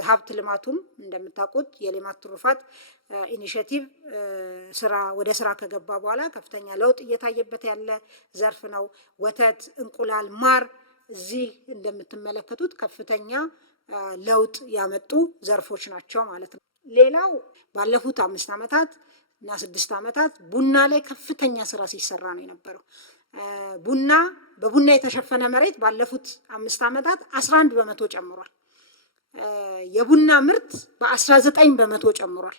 ሀብት ልማቱም እንደምታውቁት የሌማት ትሩፋት ኢኒሼቲቭ ወደ ስራ ከገባ በኋላ ከፍተኛ ለውጥ እየታየበት ያለ ዘርፍ ነው። ወተት፣ እንቁላል፣ ማር እዚህ እንደምትመለከቱት ከፍተኛ ለውጥ ያመጡ ዘርፎች ናቸው ማለት ነው። ሌላው ባለፉት 5 ዓመታት እና 6 ዓመታት ቡና ላይ ከፍተኛ ስራ ሲሰራ ነው የነበረው። በቡና የተሸፈነ መሬት ባለፉት 5 ዓመታት 11 በመቶ ጨምሯል። የቡና ምርት በ19 በመቶ ጨምሯል።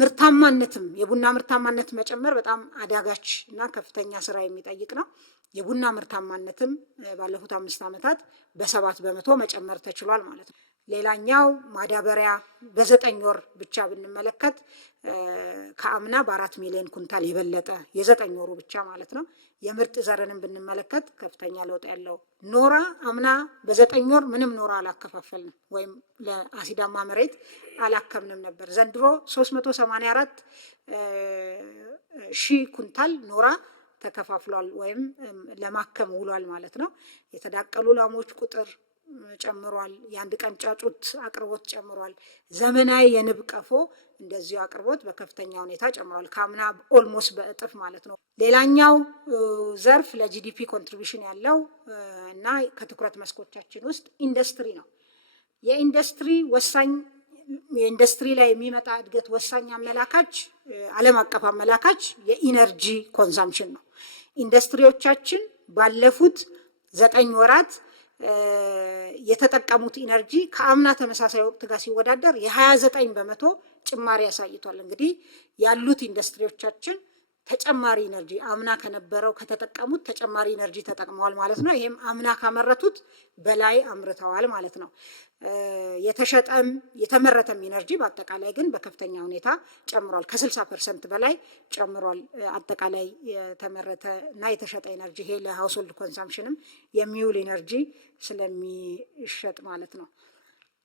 ምርታማነትም የቡና ምርታማነት መጨመር በጣም አዳጋች እና ከፍተኛ ስራ የሚጠይቅ ነው። የቡና ምርታማነትም ባለፉት 5 ዓመታት በ7 በመቶ መጨመር ተችሏል ማለት ነው። ሌላኛው ማዳበሪያ በ9 ወር ብቻ ብንመለከት ከአምና በ4 ሚሊዮን ኩንታል የበለጠ የ9 ወሩ ብቻ ማለት ነው። የምርጥ ዘርንም ብንመለከት ከፍተኛ ለውጥ ያለው ኖራ አምና በ9 ወር ምንም ኖራ አላከፋፈልንም ወይም ለአሲዳማ መሬት አላከምንም ነበር። ዘንድሮ 384 ሺህ ኩንታል ኖራ ተከፋፍሏል ወይም ለማከም ውሏል ማለት ነው። የተዳቀሉ ላሞች ቁጥር ጨምሯል። የአንድ ቀን ጫጩት አቅርቦት ጨምሯል። ዘመናዊ የንብ ቀፎ እንደዚሁ አቅርቦት በከፍተኛ ሁኔታ ጨምሯል። ከአምና ኦልሞስት በእጥፍ ማለት ነው። ሌላኛው ዘርፍ ለጂዲፒ ኮንትሪቢሽን ያለው እና ከትኩረት መስኮቻችን ውስጥ ኢንዱስትሪ ነው። የኢንዱስትሪ ላይ የሚመጣ እድገት ወሳኝ አመላካች ዓለም አቀፍ አመላካች የኢነርጂ ኮንሳምፕሽን ነው። ኢንዱስትሪዎቻችን ባለፉት 9 ወራት የተጠቀሙት ኢነርጂ ከአምና ተመሳሳይ ወቅት ጋር ሲወዳደር የ29 በመቶ ጭማሪ ያሳይቷል። እንግዲህ ያሉት ኢንዱስትሪዎቻችን ተጨማሪ ኢነርጂ አምና ከነበረው ከተጠቀሙት ተጨማሪ ኢነርጂ ተጠቅመዋል ማለት ነው። ይሄም አምና ካመረቱት በላይ አምርተዋል ማለት ነው። የተሸጠም የተመረተም ኢነርጂ በአጠቃላይ ግን በከፍተኛ ሁኔታ ጨምሯል። ከ60% በላይ ጨምሯል። አጠቃላይ የተመረተ እና የተሸጠ ኢነርጂ ይሄ ለሃውስሆልድ ኮንሳምፕሽንም የሚውል ኢነርጂ ስለሚሸጥ ማለት ነው።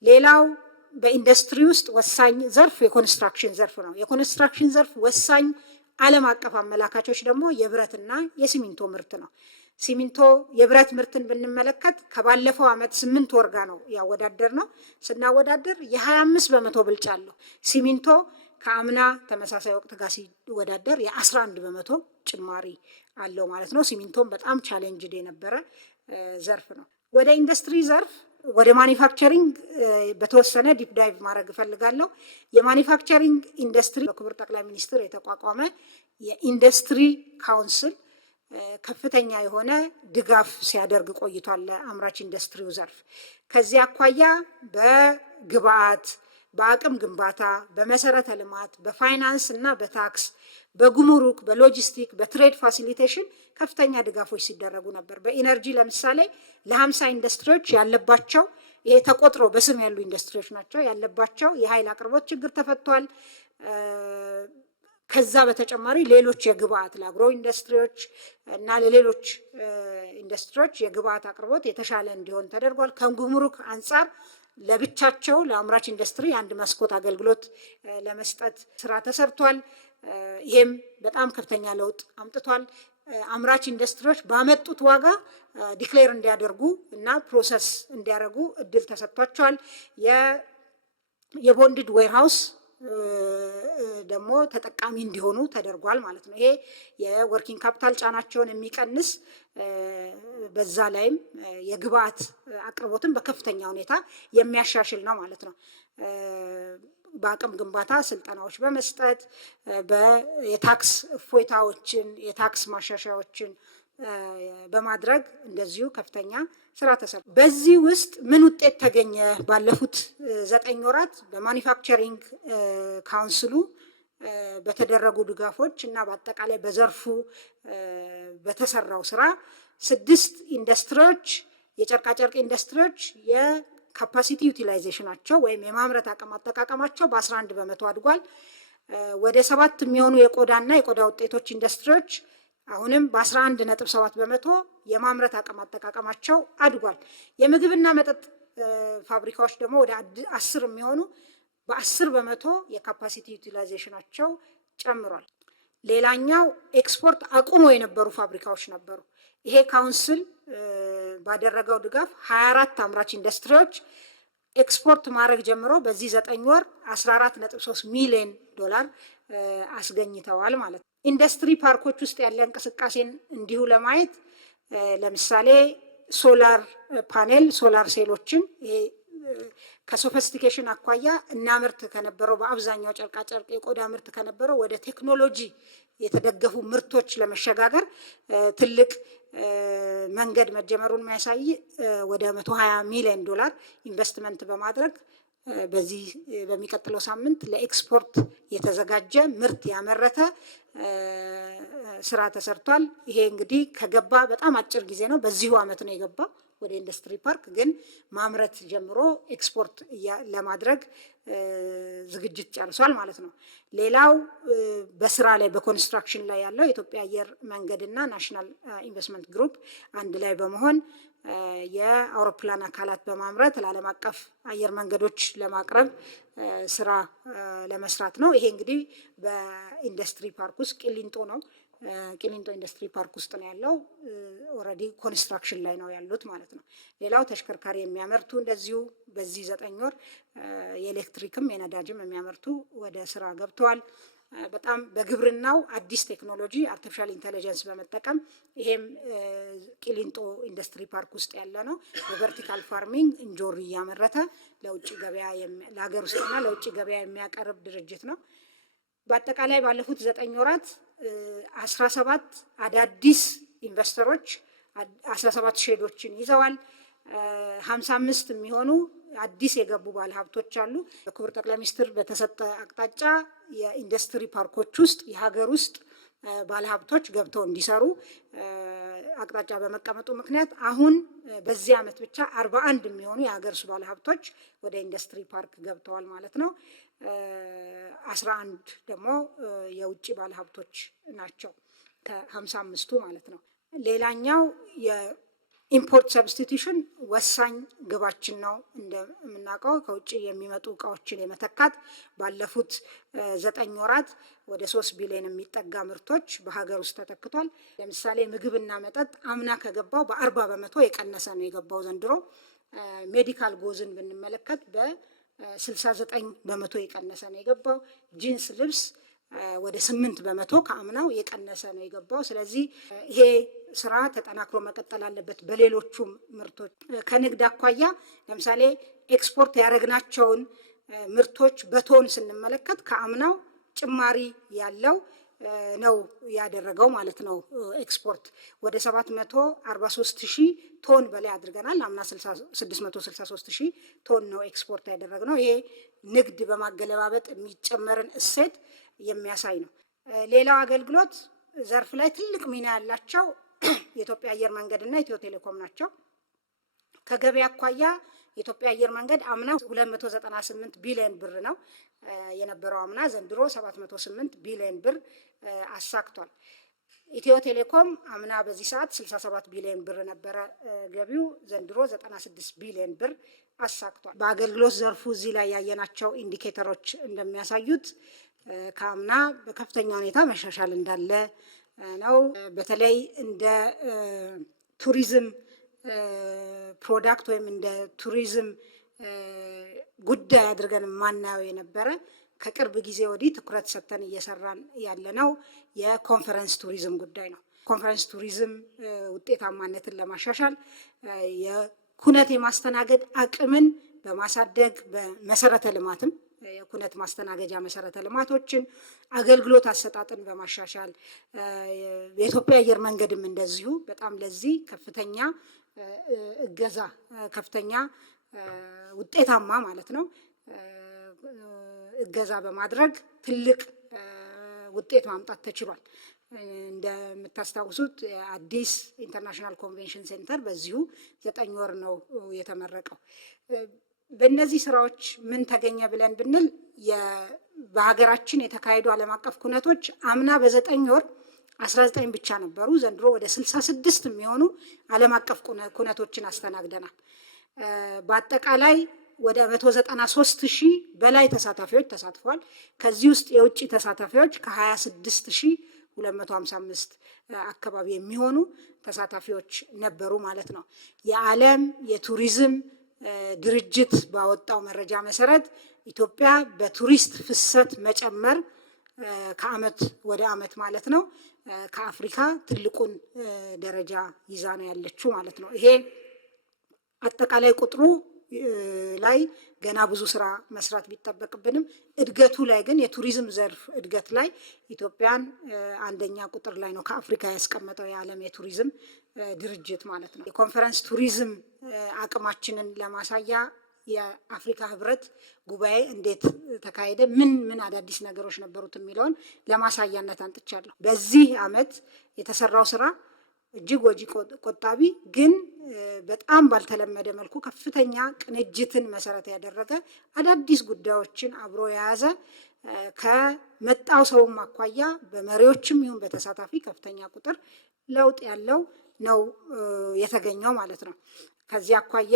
ሌላው በኢንዱስትሪ ውስጥ ወሳኝ ዘርፍ የኮንስትራክሽን ዘርፍ ነው። የኮንስትራክሽን ዘርፍ ወሳኝ ዓለም አቀፍ አመላካቾች ደግሞ የብረትና የሲሚንቶ ምርት ነው። ሲሚንቶ የብረት ምርትን ብንመለከት ከባለፈው ዓመት 8 ወር ጋር ነው ያወዳደር ነው። ስናወዳደር የ25 በመቶ ብልጫ አለው። ሲሚንቶ ከአምና ተመሳሳይ ወቅት ጋር ሲወዳደር የ11 በመቶ ጭማሪ አለው ማለት ነው። ሲሚንቶን በጣም ቻሌንጅድ የነበረ ዘርፍ ነው። ወደ ኢንዱስትሪ ዘርፍ ወደ ማኒፋክቸሪንግ በተወሰነ ዲፕ ዳይቭ ማድረግ እፈልጋለሁ። የማኒፋክቸሪንግ ኢንዱስትሪ በክቡር ጠቅላይ ሚኒስትር የተቋቋመ የኢንዱስትሪ ካውንስል ከፍተኛ የሆነ ድጋፍ ሲያደርግ ቆይቷል ለአምራች ኢንዱስትሪው ዘርፍ። ከዚህ አኳያ በግብአት፣ በአቅም ግንባታ፣ በመሰረተ ልማት፣ በፋይናንስ እና በታክስ፣ በጉምሩክ፣ በሎጂስቲክ፣ በትሬድ ፋሲሊቴሽን ከፍተኛ ድጋፎች ሲደረጉ ነበር። በኢነርጂ ለምሳሌ ለ50 ኢንዱስትሪዎች ያለባቸው ይሄ ተቆጥሮ በስም ያሉ ኢንዱስትሪዎች ናቸው ያለባቸው የኃይል አቅርቦት ችግር ተፈቷል። ከዛ በተጨማሪ ሌሎች የግብአት ለአግሮ ኢንዱስትሪዎች እና ለሌሎች ኢንዱስትሪዎች የግብአት አቅርቦት የተሻለ እንዲሆን ተደርጓል። ከጉምሩክ አንጻር ለብቻቸው ለአምራች ኢንዱስትሪ አንድ መስኮት አገልግሎት ለመስጠት ስራ ተሰርቷል። ይሄም በጣም ከፍተኛ ለውጥ አምጥቷል። አምራች ኢንዱስትሪዎች ባመጡት ዋጋ ዲክሌር እንዲያደርጉ እና ፕሮሰስ እንዲያደርጉ እድል ተሰጥቷቸዋል። የቦንድድ ዌርሃውስ ደግሞ ተጠቃሚ እንዲሆኑ ተደርጓል ማለት ነው። ይሄ የወርኪንግ ካፒታል ጫናቸውን የሚቀንስ በዛ ላይም የግብአት አቅርቦትን በከፍተኛ ሁኔታ የሚያሻሽል ነው ማለት ነው። በአቅም ግንባታ ስልጠናዎች በመስጠት የታክስ እፎይታዎችን የታክስ ማሻሻያዎችን በማድረግ እንደዚሁ ከፍተኛ ስራ ተሰርቷል። በዚህ ውስጥ ምን ውጤት ተገኘ? ባለፉት 9 ወራት በማኒፋክቸሪንግ ካውንስሉ በተደረጉ ድጋፎች እና በአጠቃላይ በዘርፉ በተሰራው ስራ 6 ኢንዱስትሪዎች የጨርቃጨርቅ ኢንዱስትሪዎች የካፓሲቲ ዩቲላይዜሽናቸው ወይም የማምረት አቅም አጠቃቀማቸው በ11 በመቶ አድጓል። ወደ 7 የሚሆኑ የቆዳና የቆዳ ውጤቶች ኢንዱስትሪዎች አሁንም በ11.7 በመቶ የማምረት አቅም አጠቃቀማቸው አድጓል። የምግብና መጠጥ ፋብሪካዎች ደግሞ ወደ 10 የሚሆኑ በ10 በመቶ የካፓሲቲ ዩቲላይዜሽናቸው ጨምሯል። ሌላኛው ኤክስፖርት አቁሞ የነበሩ ፋብሪካዎች ነበሩ። ይሄ ካውንስል ባደረገው ድጋፍ 24 አምራች ኢንዱስትሪዎች ኤክስፖርት ማድረግ ጀምሮ በዚህ 9 ወር 14.3 ሚሊዮን ዶላር አስገኝተዋል ማለት ነው። ኢንዱስትሪ ፓርኮች ውስጥ ያለ እንቅስቃሴን እንዲሁ ለማየት ለምሳሌ ሶላር ፓኔል ሶላር ሴሎችን ከሶፊስቲኬሽን አኳያ እናምርት ከነበረው በአብዛኛው ጨርቃጨርቅ የቆዳ ምርት ከነበረው ወደ ቴክኖሎጂ የተደገፉ ምርቶች ለመሸጋገር ትልቅ መንገድ መጀመሩን የሚያሳይ ወደ 120 ሚሊዮን ዶላር ኢንቨስትመንት በማድረግ በዚህ በሚቀጥለው ሳምንት ለኤክስፖርት የተዘጋጀ ምርት ያመረተ ስራ ተሰርቷል። ይሄ እንግዲህ ከገባ በጣም አጭር ጊዜ ነው። በዚሁ አመት ነው የገባ ወደ ኢንዱስትሪ ፓርክ፣ ግን ማምረት ጀምሮ ኤክስፖርት ለማድረግ ዝግጅት ጨርሷል ማለት ነው። ሌላው በስራ ላይ በኮንስትራክሽን ላይ ያለው የኢትዮጵያ አየር መንገድና ናሽናል ኢንቨስትመንት ግሩፕ አንድ ላይ በመሆን የአውሮፕላን አካላት በማምረት ለዓለም አቀፍ አየር መንገዶች ለማቅረብ ስራ ለመስራት ነው። ይሄ እንግዲህ በኢንዱስትሪ ፓርክ ውስጥ ቂሊንጦ ነው። ቂሊንጦ ኢንዱስትሪ ፓርክ ውስጥ ነው ያለው። ኦልሬዲ ኮንስትራክሽን ላይ ነው ያሉት ማለት ነው። ሌላው ተሽከርካሪ የሚያመርቱ እንደዚሁ በዚህ 9 ወር የኤሌክትሪክም የነዳጅም የሚያመርቱ ወደ ስራ ገብተዋል። በጣም በግብርናው አዲስ ቴክኖሎጂ አርቲፊሻል ኢንተለጀንስ በመጠቀም ይሄም ቂሊንጦ ኢንዱስትሪ ፓርክ ውስጥ ያለ ነው። በቨርቲካል ፋርሚንግ እንጆሪ እያመረተ ለውጭ ገበያ ለሀገር ውስጥና ለውጭ ገበያ የሚያቀርብ ድርጅት ነው። በአጠቃላይ ባለፉት 9 ወራት 17 አዳዲስ ኢንቨስተሮች 17 ሼዶችን ይዘዋል። 55 የሚሆኑ አዲስ የገቡ ባለሀብቶች አሉ። በክቡር ጠቅላይ ሚኒስትር በተሰጠ አቅጣጫ የኢንዱስትሪ ፓርኮች ውስጥ የሀገር ውስጥ ባለሀብቶች ገብተው እንዲሰሩ አቅጣጫ በመቀመጡ ምክንያት አሁን በዚህ ዓመት ብቻ 41 የሚሆኑ የሀገር ውስጥ ባለሀብቶች ወደ ኢንዱስትሪ ፓርክ ገብተዋል ማለት ነው። 11 ደግሞ የውጭ ባለሀብቶች ናቸው ከ55ቱ ማለት ነው። ሌላኛው የኢምፖርት ሰብስቲቱሽን ወሳኝ ግባችን ነው። እንደምናውቀው ከውጭ የሚመጡ እቃዎችን የመተካት ባለፉት 9 ወራት ወደ 3 ቢሊዮን የሚጠጋ ምርቶች በሀገር ውስጥ ተተክቷል። ለምሳሌ ምግብና መጠጥ አምና ከገባው በ40 በመቶ የቀነሰ ነው የገባው ዘንድሮ። ሜዲካል ጎዝን ብንመለከት በ69 በመቶ የቀነሰ ነው የገባው። ጂንስ ልብስ ወደ 8 በመቶ ከአምናው የቀነሰ ነው የገባው። ስለዚህ ይሄ ስራ ተጠናክሮ መቀጠል አለበት። በሌሎቹም ምርቶች ከንግድ አኳያ ለምሳሌ ኤክስፖርት ያደረግናቸውን ምርቶች በቶን ስንመለከት ከአምናው ጭማሪ ያለው ነው ያደረገው ማለት ነው። ኤክስፖርት ወደ 743,000 ቶን በላይ አድርገናል። አምና 663,000 ቶን ነው ኤክስፖርት ያደረግነው። ይሄ ንግድ በማገለባበጥ የሚጨመርን እሴት የሚያሳይ ነው። ሌላው አገልግሎት ዘርፍ ላይ ትልቅ ሚና ያላቸው የኢትዮጵያ አየር መንገድ እና ኢትዮ ቴሌኮም ናቸው። ከገበያ አኳያ የኢትዮጵያ አየር መንገድ አምና 298 ቢሊዮን ብር ነው የነበረው አምና፣ ዘንድሮ 708 ቢሊዮን ብር አሳክቷል። ኢትዮ ቴሌኮም አምና በዚህ ሰዓት 67 ቢሊዮን ብር ነበረ ገቢው፣ ዘንድሮ 96 ቢሊዮን ብር አሳክቷል። በአገልግሎት ዘርፉ እዚህ ላይ ያየናቸው ኢንዲኬተሮች እንደሚያሳዩት ከአምና በከፍተኛ ሁኔታ መሻሻል እንዳለ ነው። በተለይ እንደ ቱሪዝም ፕሮዳክት ወይም እንደ ቱሪዝም ጉዳይ አድርገን ማናየው የነበረ ከቅርብ ጊዜ ወዲህ ትኩረት ሰጥተን እየሰራን ያለነው የኮንፈረንስ ቱሪዝም ጉዳይ ነው። ኮንፈረንስ ቱሪዝም ውጤታማነትን ለማሻሻል የኩነት የማስተናገድ አቅምን በማሳደግ በመሰረተ ልማትም የኩነት ማስተናገጃ መሰረተ ልማቶችን፣ አገልግሎት አሰጣጥን በማሻሻል የኢትዮጵያ አየር መንገድም እንደዚሁ በጣም ለዚህ ከፍተኛ እገዛ ከፍተኛ ውጤታማ ማለት ነው እገዛ በማድረግ ትልቅ ውጤት ማምጣት ተችሏል። እንደምታስታውሱት አዲስ ኢንተርናሽናል ኮንቬንሽን ሴንተር በዚሁ 9 ወር ነው የተመረቀው። በእነዚህ ስራዎች ምን ተገኘ ብለን ብንል በሀገራችን የተካሄዱ ዓለም አቀፍ ኩነቶች አምና በ9 ወር 19 ብቻ ነበሩ። ዘንድሮ ወደ 66 የሚሆኑ ዓለም አቀፍ ኩነቶችን አስተናግደናል። በአጠቃላይ ወደ 193,000 በላይ ተሳታፊዎች ተሳትፈዋል። ከዚህ ውስጥ የውጭ ተሳታፊዎች ከ26,255 አካባቢ የሚሆኑ ተሳታፊዎች ነበሩ ማለት ነው። የዓለም የቱሪዝም ድርጅት ባወጣው መረጃ መሰረት ኢትዮጵያ በቱሪስት ፍሰት መጨመር ከአመት ወደ አመት ማለት ነው ከአፍሪካ ትልቁን ደረጃ ይዛ ነው ያለችው ማለት ነው። ይሄ አጠቃላይ ቁጥሩ ላይ ገና ብዙ ስራ መስራት ቢጠበቅብንም እድገቱ ላይ ግን የቱሪዝም ዘርፍ እድገት ላይ ኢትዮጵያን አንደኛ ቁጥር ላይ ነው ከአፍሪካ ያስቀመጠው የዓለም የቱሪዝም ድርጅት ማለት ነው። የኮንፈረንስ ቱሪዝም አቅማችንን ለማሳያ የአፍሪካ ህብረት ጉባኤ እንዴት ተካሄደ፣ ምን አዳዲስ ነገሮች ነበሩት የሚለውን ለማሳያነት አንጥቻለሁ። በዚህ አመት የተሰራው ስራ እጅግ ወጪ ቆጣቢ ግን በጣም ባልተለመደ መልኩ ከፍተኛ ቅንጅትን መሰረት ያደረገ አዳዲስ ጉዳዮችን አብሮ የያዘ ከመጣው ሰውም አኳያ በመሪዎችም ይሁን በተሳታፊ ከፍተኛ ቁጥር ለውጥ ያለው ነው የተገኘው ማለት ነው። ከዚህ አኳያ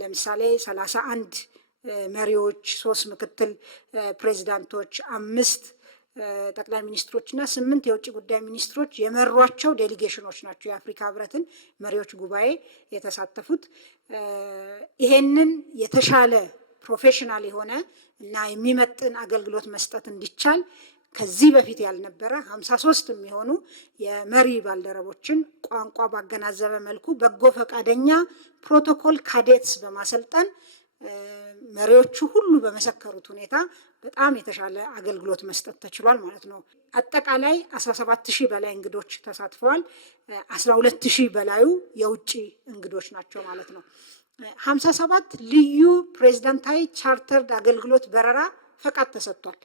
ለምሳሌ 31 መሪዎች፣ 3 ምክትል ፕሬዚዳንቶች፣ 5 ጠቅላይ ሚኒስትሮች እና 8 የውጭ ጉዳይ ሚኒስትሮች የመሯቸው ዴሊጌሽኖች ናቸው የአፍሪካ ህብረትን መሪዎች ጉባኤ የተሳተፉት። ይሄንን የተሻለ ፕሮፌሽናል የሆነ እና የሚመጥን አገልግሎት መስጠት እንዲቻል ከዚህ በፊት ያልነበረ 53 የሚሆኑ የመሪ ባልደረቦችን ቋንቋ ባገናዘበ መልኩ በጎ ፈቃደኛ ፕሮቶኮል ካዴትስ በማሰልጠን መሪዎቹ ሁሉ በመሰከሩት ሁኔታ በጣም የተሻለ አገልግሎት መስጠት ተችሏል ማለት ነው። አጠቃላይ 17,000 በላይ እንግዶች ተሳትፈዋል። 12,000 በላዩ የውጭ እንግዶች ናቸው ማለት ነው። 57 ልዩ ፕሬዝዳንታዊ ቻርተርድ አገልግሎት በረራ ፈቃድ ተሰጥቷል።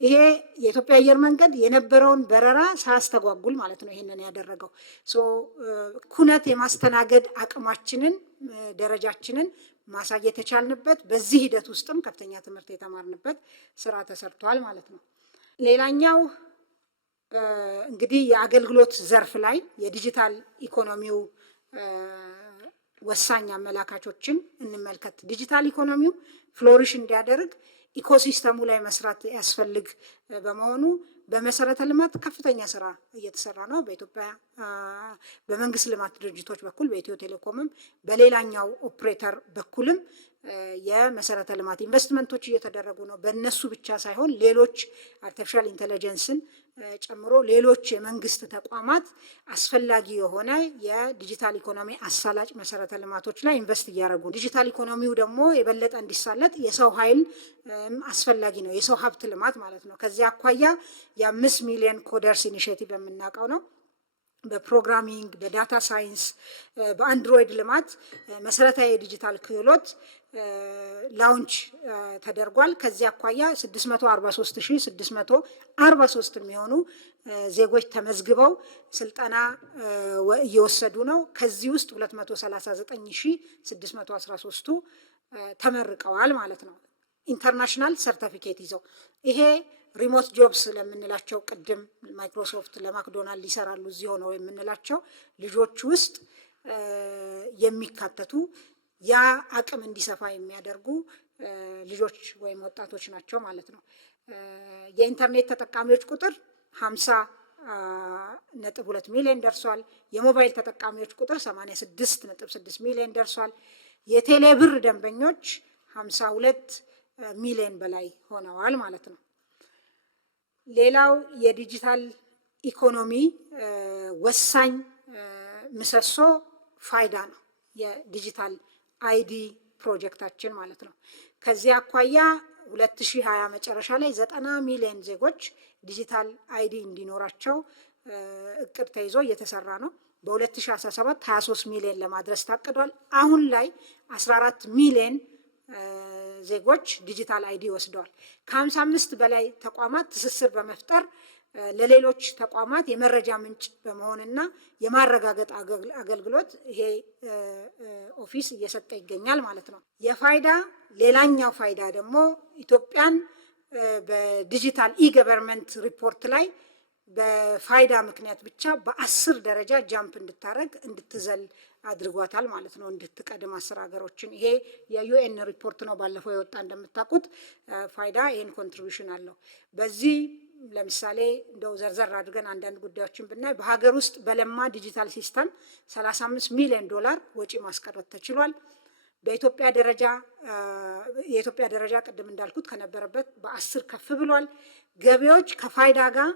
ይሄ የኢትዮጵያ አየር መንገድ የነበረውን በረራ ሳያስተጓጉል ማለት ነው ይሄንን ያደረገው። ኩነት የማስተናገድ አቅማችንን ደረጃችንን ማሳየት የቻልንበት በዚህ ሂደት ውስጥም ከፍተኛ ትምህርት የተማርንበት ስራ ተሰርቷል ማለት ነው። ሌላኛው እንግዲህ የአገልግሎት ዘርፍ ላይ የዲጂታል ኢኮኖሚው ወሳኝ አመላካቾችን እንመልከት። ዲጂታል ኢኮኖሚው ፍሎሪሽ እንዲያደርግ ኢኮሲስተሙ ላይ መስራት ያስፈልግ በመሆኑ በመሰረተ ልማት ከፍተኛ ስራ እየተሰራ ነው። በኢትዮጵያ በመንግስት ልማት ድርጅቶች በኩል በኢትዮ ቴሌኮምም በሌላኛው ኦፕሬተር በኩልም የመሰረተ ልማት ኢንቨስትመንቶች እየተደረጉ ነው። በእነሱ ብቻ ሳይሆን ሌሎች አርቲፊሻል ኢንተለጀንስን ጨምሮ ሌሎች የመንግስት ተቋማት አስፈላጊ የሆነ የዲጂታል ኢኮኖሚ አሳላጭ መሰረተ ልማቶች ላይ ኢንቨስት እያደረጉ፣ ዲጂታል ኢኮኖሚው ደግሞ የበለጠ እንዲሳለጥ የሰው ኃይል አስፈላጊ ነው፣ የሰው ሀብት ልማት ማለት ነው። ከዚህ አኳያ የ5 ሚሊዮን ኮደርስ ኢኒሼቲቭ የምናውቀው ነው። በፕሮግራሚንግ፣ በዳታ ሳይንስ፣ በአንድሮይድ ልማት መሰረታዊ የዲጂታል ክህሎት ላውንች ተደርጓል። ከዚህ አኳያ 643,643 የሚሆኑ ዜጎች ተመዝግበው ስልጠና እየወሰዱ ነው። ከዚህ ውስጥ 239,613ቱ ተመርቀዋል ማለት ነው ኢንተርናሽናል ሰርቲፊኬት ይዘው። ይሄ ሪሞት ጆብስ ለምንላቸው ቅድም ማይክሮሶፍት ለማክዶናልድ ይሰራሉ እዚህ ሆነው የምንላቸው ልጆች ውስጥ የሚካተቱ ያ አቅም እንዲሰፋ የሚያደርጉ ልጆች ወይም ወጣቶች ናቸው ማለት ነው። የኢንተርኔት ተጠቃሚዎች ቁጥር 50.2 ሚሊዮን ደርሷል። የሞባይል ተጠቃሚዎች ቁጥር 86.6 ሚሊዮን ደርሷል። የቴሌብር ደንበኞች 52 ሚሊዮን በላይ ሆነዋል ማለት ነው። ሌላው የዲጂታል ኢኮኖሚ ወሳኝ ምሰሶ ፋይዳ ነው፣ የዲጂታል አይዲ ፕሮጀክታችን ማለት ነው። ከዚህ አኳያ 2020 መጨረሻ ላይ 90 ሚሊዮን ዜጎች ዲጂታል አይዲ እንዲኖራቸው እቅድ ተይዞ እየተሰራ ነው። በ2017 23 ሚሊዮን ለማድረስ ታቅዷል። አሁን ላይ 14 ሚሊዮን ዜጎች ዲጂታል አይዲ ወስደዋል። ከ55 በላይ ተቋማት ትስስር በመፍጠር ለሌሎች ተቋማት የመረጃ ምንጭ በመሆንና የማረጋገጥ አገልግሎት ይሄ ኦፊስ እየሰጠ ይገኛል ማለት ነው። የፋይዳ ሌላኛው ፋይዳ ደግሞ ኢትዮጵያን በዲጂታል ኢገቨርንመንት ሪፖርት ላይ በፋይዳ ምክንያት ብቻ በ10 ደረጃ ጃምፕ እንድታረግ እንድትዘል አድርጓታል ማለት ነው፣ እንድትቀድም 10 ሀገሮችን። ይሄ የዩኤን ሪፖርት ነው፣ ባለፈው የወጣ እንደምታውቁት። ፋይዳ ይሄን ኮንትሪቢዩሽን አለው። በዚህ ለምሳሌ እንደው ዘርዘር አድርገን አንዳንድ ጉዳዮችን ብናይ በሀገር ውስጥ በለማ ዲጂታል ሲስተም 35 ሚሊዮን ዶላር ወጪ ማስቀረት ተችሏል። በኢትዮጵያ ደረጃ የኢትዮጵያ ደረጃ ቅድም እንዳልኩት ከነበረበት በ10 ከፍ ብሏል። ገቢዎች ከፋይዳ ጋር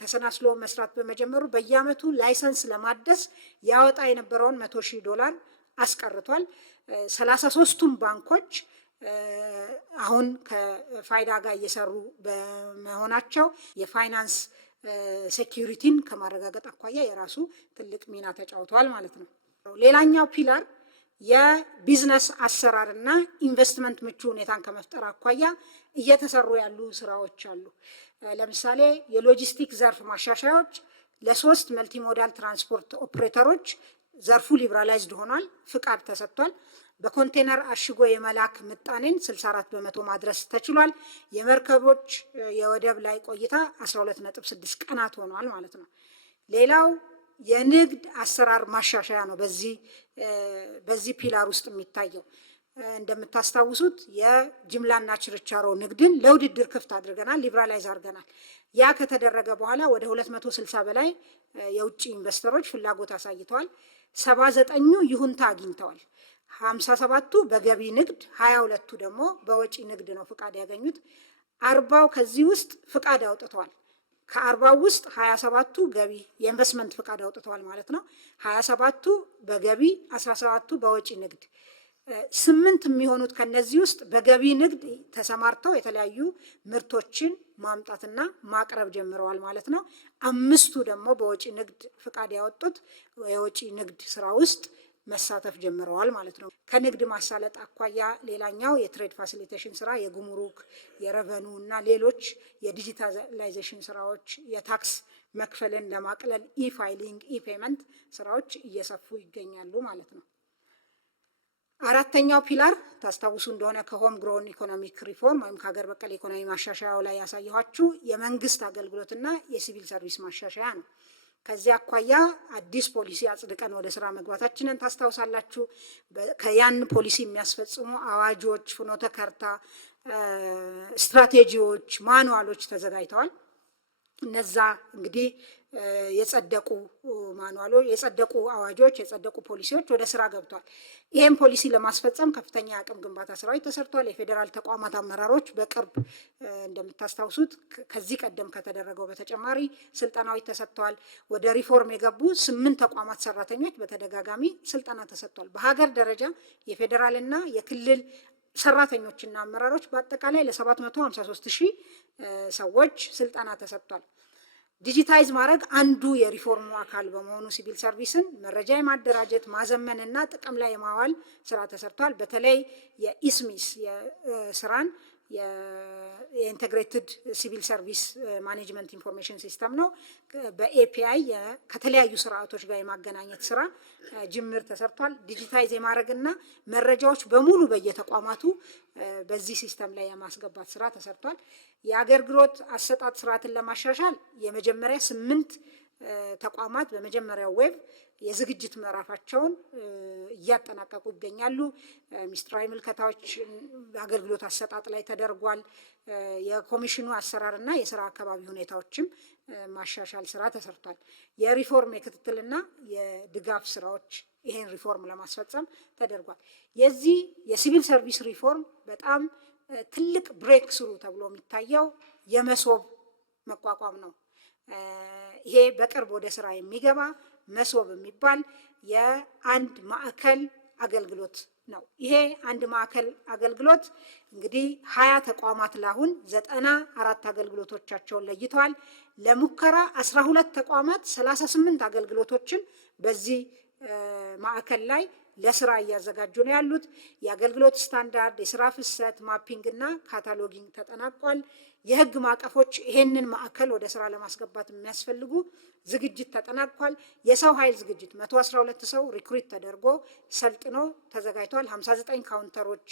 ተሰናስሎ መስራት በመጀመሩ በየአመቱ ላይሰንስ ለማደስ ያወጣ የነበረውን 100,000 ዶላር አስቀርቷል። 33ቱም ባንኮች አሁን ከፋይዳ ጋር እየሰሩ በመሆናቸው የፋይናንስ ሴኪዩሪቲን ከማረጋገጥ አኳያ የራሱ ትልቅ ሚና ተጫውተዋል ማለት ነው። ሌላኛው ፒላር የቢዝነስ አሰራርና ኢንቨስትመንት ምቹ ሁኔታን ከመፍጠር አኳያ እየተሰሩ ያሉ ስራዎች አሉ። ለምሳሌ የሎጂስቲክ ዘርፍ ማሻሻያዎች ለ3 መልቲሞዳል ትራንስፖርት ኦፕሬተሮች ዘርፉ ሊብራላይዝድ ሆኗል፣ ፍቃድ ተሰጥቷል። በኮንቴነር አሽጎ የመላክ ምጣኔን 64 በመቶ ማድረስ ተችሏል። የመርከቦች የወደብ ላይ ቆይታ 12.6 ቀናት ሆኗል ማለት ነው። ሌላው የንግድ አሰራር ማሻሻያ ነው። በዚህ ፒላር ውስጥ የሚታየው እንደምታስታውሱት የጅምላና ችርቻሮ ንግድን ለውድድር ክፍት አድርገናል፣ ሊብራላይዝ አድርገናል። ያ ከተደረገ በኋላ ወደ 260 በላይ የውጭ ኢንቨስተሮች ፍላጎት አሳይተዋል። 79ኙ ይሁንታ አግኝተዋል። 57ቱ በገቢ ንግድ፣ 22ቱ ደግሞ በወጪ ንግድ ነው ፍቃድ ያገኙት። 40 ከዚህ ውስጥ ፍቃድ አውጥተዋል። ከ40 ውስጥ 27ቱ ገቢ የኢንቨስትመንት ፍቃድ አውጥተዋል ማለት ነው። 27ቱ በገቢ 17ቱ በወጪ ንግድ 8 የሚሆኑት ከነዚህ ውስጥ በገቢ ንግድ ተሰማርተው የተለያዩ ምርቶችን ማምጣትና ማቅረብ ጀምረዋል ማለት ነው። 5ቱ ደግሞ በወጪ ንግድ ፍቃድ ያወጡት የወጪ ንግድ ስራ ውስጥ መሳተፍ ጀምረዋል ማለት ነው። ከንግድ ማሳለጥ አኳያ ሌላኛው የትሬድ ፋሲሊቴሽን ስራ፣ የጉምሩክ የረቨኑ እና ሌሎች የዲጂታላይዜሽን ስራዎች፣ የታክስ መክፈልን ለማቅለል ኢፋይሊንግ ኢፔመንት ስራዎች እየሰፉ ይገኛሉ ማለት ነው። አራተኛው ፒላር ታስታውሱ እንደሆነ ከሆም ግሮን ኢኮኖሚክ ሪፎርም ወይም ከሀገር በቀል ኢኮኖሚ ማሻሻያው ላይ ያሳየኋችሁ የመንግስት አገልግሎትና የሲቪል ሰርቪስ ማሻሻያ ነው። ከዚህ አኳያ አዲስ ፖሊሲ አጽድቀን ወደ ስራ መግባታችንን ታስታውሳላችሁ። ከያን ፖሊሲ የሚያስፈጽሙ አዋጆች፣ ፍኖተ ካርታ፣ ስትራቴጂዎች፣ ማኑዋሎች ተዘጋጅተዋል። እነዛ እንግዲህ የጸደቁ ማኑዋሎች፣ የጸደቁ አዋጆች፣ የጸደቁ ፖሊሲዎች ወደ ስራ ገብቷል። ይህም ፖሊሲ ለማስፈጸም ከፍተኛ አቅም ግንባታ ስራዎች ተሰርቷል። የፌዴራል ተቋማት አመራሮች በቅርብ እንደምታስታውሱት ከዚህ ቀደም ከተደረገው በተጨማሪ ስልጠናዎች ተሰጥተዋል። ወደ ሪፎርም የገቡ 8 ተቋማት ሰራተኞች በተደጋጋሚ ስልጠና ተሰጥቷል። በሀገር ደረጃ የፌዴራልና የክልል ሰራተኞችና አመራሮች በአጠቃላይ ለ753,000 ሰዎች ስልጠና ተሰጥቷል። ዲጂታይዝ ማድረግ አንዱ የሪፎርሙ አካል በመሆኑ ሲቪል ሰርቪስን መረጃ የማደራጀት ማዘመንና ጥቅም ላይ የማዋል ስራ ተሰርቷል። በተለይ የኢስሚስ ስራን የኢንቴግሬትድ ሲቪል ሰርቪስ ማኔጅመንት ኢንፎርሜሽን ሲስተም ነው። በኤፒአይ ከተለያዩ ስርዓቶች ጋር የማገናኘት ስራ ጅምር ተሰርቷል። ዲጂታይዝ የማድረግና መረጃዎች በሙሉ በየተቋማቱ በዚህ ሲስተም ላይ የማስገባት ስራ ተሰርቷል። የአገልግሎት አሰጣጥ ስርዓትን ለማሻሻል የመጀመሪያ 8 ተቋማት በመጀመሪያው ዌብ የዝግጅት ምዕራፋቸውን እያጠናቀቁ ይገኛሉ። ሚስጥራዊ ምልከታዎች አገልግሎት አሰጣጥ ላይ ተደርጓል። የኮሚሽኑ አሰራርና የስራ አካባቢ ሁኔታዎችም ማሻሻል ስራ ተሰርቷል። የሪፎርም የክትትልና የድጋፍ ስራዎች ይሄን ሪፎርም ለማስፈጸም ተደርጓል። የዚህ የሲቪል ሰርቪስ ሪፎርም በጣም ትልቅ ብሬክ ስሩ ተብሎ የሚታየው የመሶብ መቋቋም ነው። ይሄ በቅርብ ወደ ስራ የሚገባ መሶብ የሚባል የአንድ ማዕከል አገልግሎት ነው። ይሄ አንድ ማዕከል አገልግሎት እንግዲህ 20 ተቋማት ላሁን 94 አገልግሎቶቻቸውን ለይተዋል። ለሙከራ 12 ተቋማት 38 አገልግሎቶችን በዚህ ማዕከል ላይ ለስራ እያዘጋጁ ነው ያሉት። የአገልግሎት ስታንዳርድ፣ የስራ ፍሰት ማፒንግ እና ካታሎጊንግ ተጠናቋል። የህግ ማዕቀፎች ይሄንን ማዕከል ወደ ስራ ለማስገባት የሚያስፈልጉ ዝግጅት ተጠናቋል። የሰው ኃይል ዝግጅት 112 ሰው ሪክሩት ተደርጎ ሰልጥኖ ተዘጋጅቷል። 59 ካውንተሮች፣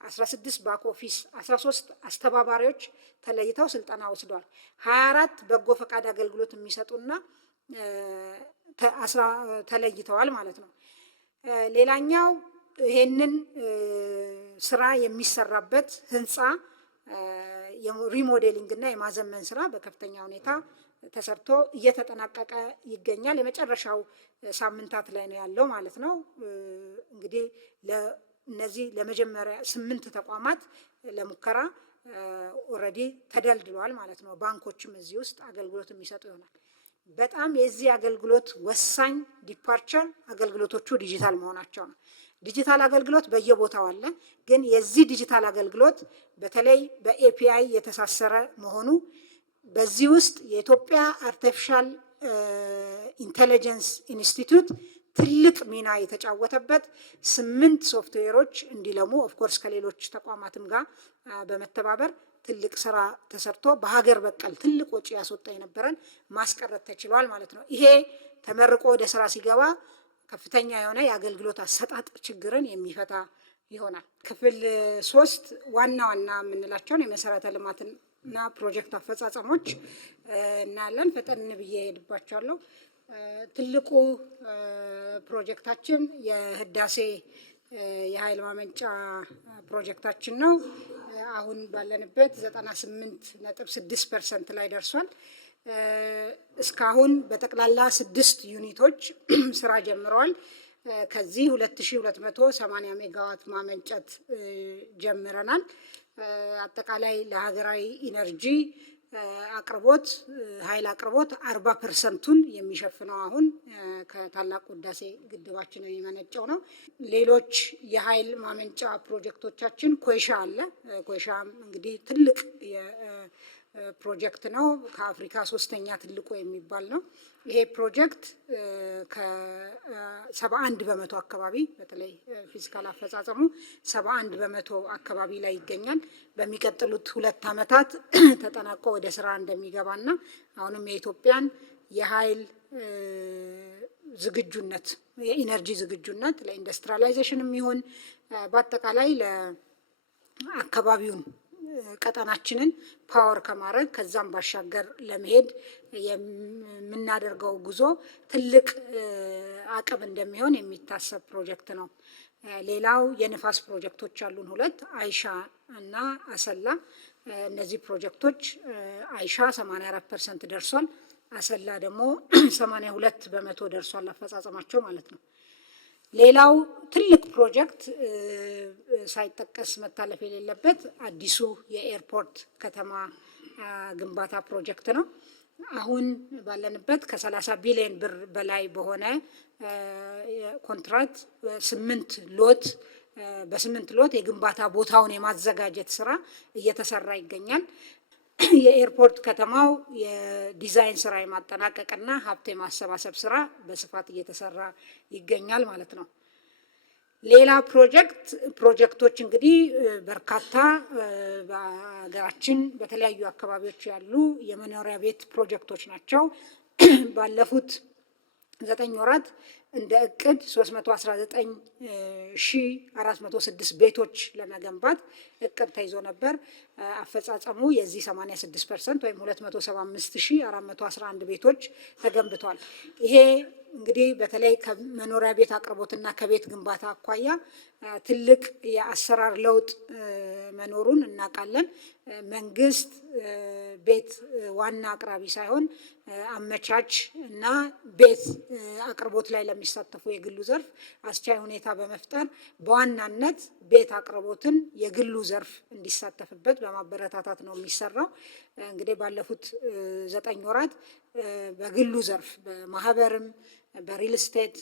16 ባክ ኦፊስ፣ 13 አስተባባሪዎች ተለይተው ስልጠና ወስደዋል። 24 በጎ ፈቃድ አገልግሎት የሚሰጡና ተለይተዋል ማለት ነው። ሌላኛው ይሄንን ስራ የሚሰራበት ህንፃ ሪሞዴሊንግ እና የማዘመን ስራ በከፍተኛ ሁኔታ ተሰርቶ እየተጠናቀቀ ይገኛል። የመጨረሻው ሳምንታት ላይ ነው ያለው ማለት ነው። እንግዲህ ለነዚህ ለመጀመሪያ 8 ተቋማት ለሙከራ ኦልሬዲ ተደልድሏል ማለት ነው። ባንኮችም እዚህ ውስጥ አገልግሎት የሚሰጡ ይሆናል። በጣም የዚህ አገልግሎት ወሳኝ ዲፓርቸር አገልግሎቶቹ ዲጂታል መሆናቸው ነው። ዲጂታል አገልግሎት በየቦታው አለ፣ ግን የዚህ ዲጂታል አገልግሎት በተለይ በኤፒአይ የተሳሰረ መሆኑ በዚህ ውስጥ የኢትዮጵያ አርቲፊሻል ኢንቴሊጀንስ ኢንስቲትዩት ትልቅ ሚና የተጫወተበት 8 ሶፍትዌሮች እንዲለሙ ኦፍኮርስ ከሌሎች ተቋማትም ጋር በመተባበር ትልቅ ስራ ተሰርቶ በሀገር በቀል ትልቅ ወጪ ያስወጣ የነበረን ማስቀረት ተችሏል ማለት ነው። ይሄ ተመርቆ ወደ ስራ ሲገባ ከፍተኛ የሆነ የአገልግሎት አሰጣጥ ችግርን የሚፈታ ይሆናል። ክፍል 3 ዋና ዋና የምንላቸውን የመሰረተ ልማትና ፕሮጀክት አፈጻጸሞች እናያለን። ፈጠን ብዬ ሄድባቸዋለሁ። ትልቁ ፕሮጀክታችን የህዳሴ የኃይል ማመንጫ ፕሮጀክታችን ነው። አሁን ባለንበት 98.6% ላይ ደርሷል። እስካሁን በጠቅላላ 6 ዩኒቶች ስራ ጀምረዋል። ከዚህ 2280 ሜጋዋት ማመንጨት ጀምረናል። አጠቃላይ ለሀገራዊ ኢነርጂ አቅርቦት ኃይል አቅርቦት 40%ቱን የሚሸፍነው አሁን ከታላቁ ህዳሴ ግድባችን የሚመነጨው ነው። ሌሎች የኃይል ማመንጫ ፕሮጀክቶቻችን ኮይሻ አለ። ኮይሻም እንግዲህ ትልቅ ፕሮጀክት ነው። ከአፍሪካ 3ኛ ትልቁ የሚባል ነው። ይሄ ፕሮጀክት ከ71% አካባቢ በተለይ ፊዚካል አፈጻጸሙ 71% አካባቢ ላይ ይገኛል። በሚቀጥሉት 2 ዓመታት ተጠናቆ ወደ ስራ እንደሚገባና አሁንም የኢትዮጵያን የኃይል ዝግጁነት የኢነርጂ ዝግጁነት ለኢንዱስትሪያላይዜሽን የሚሆን በአጠቃላይ ለአካባቢውን ቀጠናችንን ፓወር ከማድረግ ከዛም ባሻገር ለመሄድ የምናደርገው ጉዞ ትልቅ አቅም እንደሚሆን የሚታሰብ ፕሮጀክት ነው። ሌላው የንፋስ ፕሮጀክቶች አሉን 2 አይሻ እና አሰላ። እነዚህ ፕሮጀክቶች አይሻ 84% ደርሷል። አሰላ ደግሞ 82% ደርሷል አፈጻጸማቸው ማለት ነው። ሌላው ትልቅ ፕሮጀክት ሳይጠቀስ መታለፍ የሌለበት አዲሱ የኤርፖርት ከተማ ግንባታ ፕሮጀክት ነው። አሁን ባለንበት ከ30 ቢሊዮን ብር በላይ በሆነ ኮንትራክት በ8 ሎት የግንባታ ቦታውን የማዘጋጀት ስራ እየተሰራ ይገኛል። የኤርፖርት ከተማው የዲዛይን ስራ የማጠናቀቅና ሀብት የማሰባሰብ ስራ በስፋት እየተሰራ ይገኛል ማለት ነው። ሌላ ፕሮጀክቶች እንግዲህ በርካታ በሀገራችን በተለያዩ አካባቢዎች ያሉ የመኖሪያ ቤት ፕሮጀክቶች ናቸው። ባለፉት 9 ወራት እንደ እቅድ 319406 ቤቶች ለመገንባት እቅድ ተይዞ ነበር። አፈጻጸሙ የዚህ 86% ወይም 275411 ቤቶች ተገንብቷል። ይሄ እንግዲህ በተለይ ከመኖሪያ ቤት አቅርቦትና ከቤት ግንባታ አኳያ ትልቅ የአሰራር ለውጥ መኖሩን እናውቃለን። መንግስት ቤት ዋና አቅራቢ ሳይሆን አመቻች እና ቤት አቅርቦት ላይ ለሚሳተፉ የግሉ ዘርፍ አስቻይ ሁኔታ በመፍጠር በዋናነት ቤት አቅርቦትን የግሉ ዘርፍ እንዲሳተፍበት በማበረታታት ነው የሚሰራው። እንግዲህ ባለፉት 9 ወራት በግሉ ዘርፍ በማህበርም በሪል ስቴት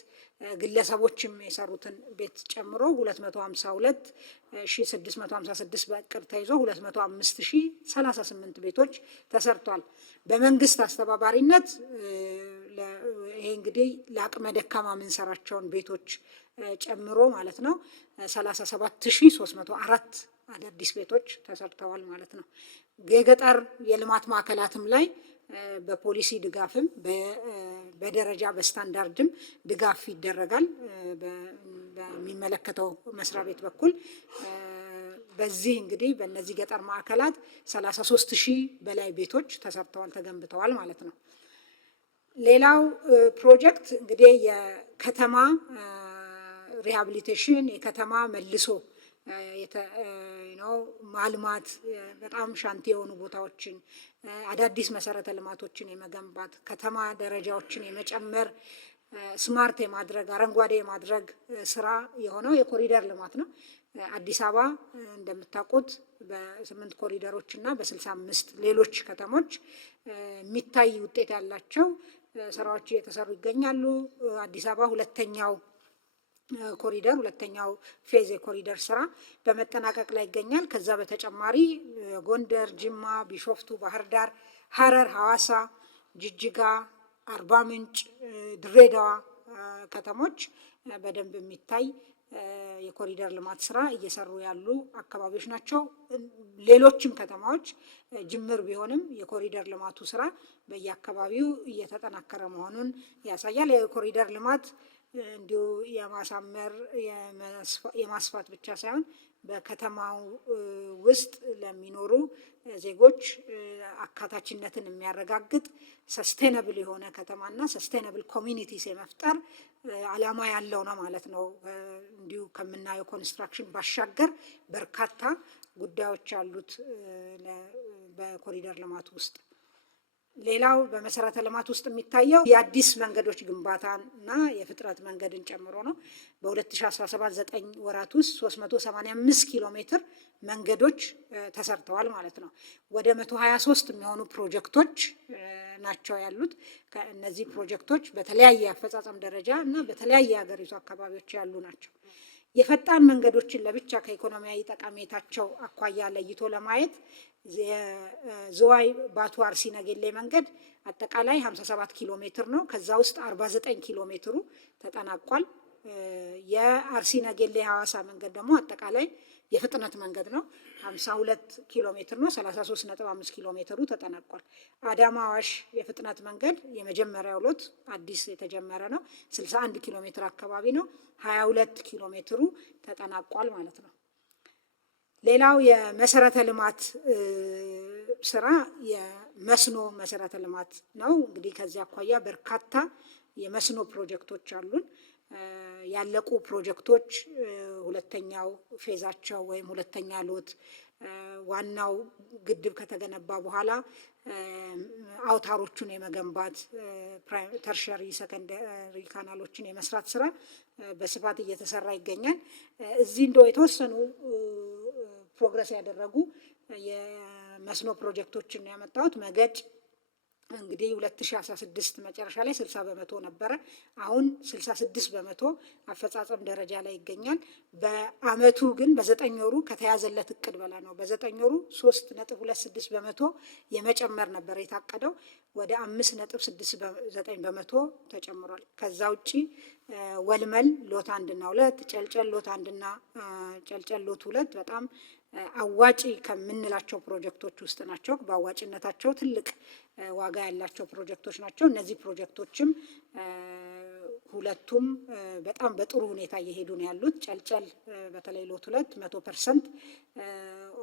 ግለሰቦችም የሰሩትን ቤት ጨምሮ 252,656 በእቅድ ተይዞ 205,038 ቤቶች ተሰርቷል። በመንግስት አስተባባሪነት ይሄ እንግዲህ ለአቅመ ደካማ የምንሰራቸውን ቤቶች ጨምሮ ማለት ነው 37,304 አዳዲስ ቤቶች ተሰርተዋል ማለት ነው። የገጠር የልማት ማዕከላትም ላይ በፖሊሲ ድጋፍም በደረጃ በስታንዳርድም ድጋፍ ይደረጋል በሚመለከተው መስሪያ ቤት በኩል። በዚህ እንግዲህ በእነዚህ ገጠር ማዕከላት 33,000 በላይ ቤቶች ተሰርተዋል ተገንብተዋል ማለት ነው። ሌላው ፕሮጀክት እንግዲህ የከተማ ሪሃቢሊቴሽን የከተማ መልሶ ማልማት በጣም ሻንቲ የሆኑ ቦታዎችን አዳዲስ መሰረተ ልማቶችን የመገንባት ከተማ ደረጃዎችን የመጨመር ስማርት የማድረግ አረንጓዴ የማድረግ ስራ የሆነው የኮሪደር ልማት ነው። አዲስ አበባ እንደምታውቁት በ8 ኮሪደሮች እና በ65 ሌሎች ከተሞች የሚታይ ውጤት ያላቸው ስራዎች እየተሰሩ ይገኛሉ። አዲስ አበባ ሁለተኛው ኮሪደር ሁለተኛው ፌዝ የኮሪደር ስራ በመጠናቀቅ ላይ ይገኛል። ከዛ በተጨማሪ ጎንደር፣ ጅማ፣ ቢሾፍቱ፣ ባህር ዳር፣ ሐረር፣ ሐዋሳ፣ ጅጅጋ፣ አርባ ምንጭ፣ ድሬዳዋ ከተሞች በደንብ የሚታይ የኮሪደር ልማት ስራ እየሰሩ ያሉ አካባቢዎች ናቸው። ሌሎችም ከተማዎች ጅምር ቢሆንም የኮሪደር ልማቱ ስራ በየአካባቢው እየተጠናከረ መሆኑን ያሳያል። የኮሪደር ልማት እንዲሁ የማሳመር የማስፋት ብቻ ሳይሆን በከተማው ውስጥ ለሚኖሩ ዜጎች አካታችነትን የሚያረጋግጥ ሰስቴነብል የሆነ ከተማና ሰስቴነብል ኮሚኒቲስ የመፍጠር ዓላማ ያለው ነው ማለት ነው። እንዲሁ ከምናየው ኮንስትራክሽን ባሻገር በርካታ ጉዳዮች አሉት በኮሪደር ልማት ውስጥ። ሌላው በመሰረተ ልማት ውስጥ የሚታየው የአዲስ መንገዶች ግንባታና የፍጥረት መንገድን ጨምሮ ነው። በ2017 9 ወራት ውስጥ 385 ኪሎ ሜትር መንገዶች ተሰርተዋል ማለት ነው። ወደ 123 የሚሆኑ ፕሮጀክቶች ናቸው ያሉት። እነዚህ ፕሮጀክቶች በተለያየ አፈጻጸም ደረጃ እና በተለያየ ሀገሪቱ አካባቢዎች ያሉ ናቸው። የፈጣን መንገዶችን ለብቻ ከኢኮኖሚያዊ ጠቀሜታቸው አኳያ ለይቶ ለማየት የዝዋይ ባቱ አርሲ ነገሌ መንገድ አጠቃላይ 57 ኪሎ ሜትር ነው። ከዛ ውስጥ 49 ኪሎ ሜትሩ ተጠናቋል። የአርሲ ነገሌ ሐዋሳ መንገድ ደግሞ አጠቃላይ የፍጥነት መንገድ ነው። 52 ኪሎ ሜትር ነው። 33.5 ኪሎ ሜትሩ ተጠናቋል። አዳማ አዋሽ የፍጥነት መንገድ የመጀመሪያው ሎት አዲስ የተጀመረ ነው። 61 ኪሎ ሜትር አካባቢ ነው። 22 ኪሎ ሜትሩ ተጠናቋል ማለት ነው። ሌላው የመሰረተ ልማት ስራ የመስኖ መሰረተ ልማት ነው። እንግዲህ ከዚህ አኳያ በርካታ የመስኖ ፕሮጀክቶች አሉን። ያለቁ ፕሮጀክቶች ሁለተኛው ፌዛቸው ወይም ሁለተኛ ሎት ዋናው ግድብ ከተገነባ በኋላ አውታሮቹን የመገንባት ተርሸሪ ሰከንደሪ ካናሎችን የመስራት ስራ በስፋት እየተሰራ ይገኛል። እዚህ እንደው የተወሰኑ ፕሮግረስ ያደረጉ የመስኖ ፕሮጀክቶችን ያመጣሁት መገጭ እንግዲህ 2016 መጨረሻ ላይ 60 በመቶ ነበረ። አሁን 66 በመቶ አፈጻጸም ደረጃ ላይ ይገኛል። በአመቱ ግን በ9 ወሩ ከተያዘለት እቅድ በላይ ነው። በ9 ወሩ 3.26 በመቶ የመጨመር ነበር የታቀደው፣ ወደ 5.69 በመቶ ተጨምሯል። ከዛ ውጪ ወልመል ሎት 1 እና 2፣ ጨልጨል ሎት 1 እና ጨልጨል ሎት 2 በጣም አዋጪ ከምንላቸው ፕሮጀክቶች ውስጥ ናቸው። በአዋጭነታቸው ትልቅ ዋጋ ያላቸው ፕሮጀክቶች ናቸው። እነዚህ ፕሮጀክቶችም ሁለቱም በጣም በጥሩ ሁኔታ እየሄዱ ነው ያሉት። ጨልጨል በተለይ ሎት 2 100%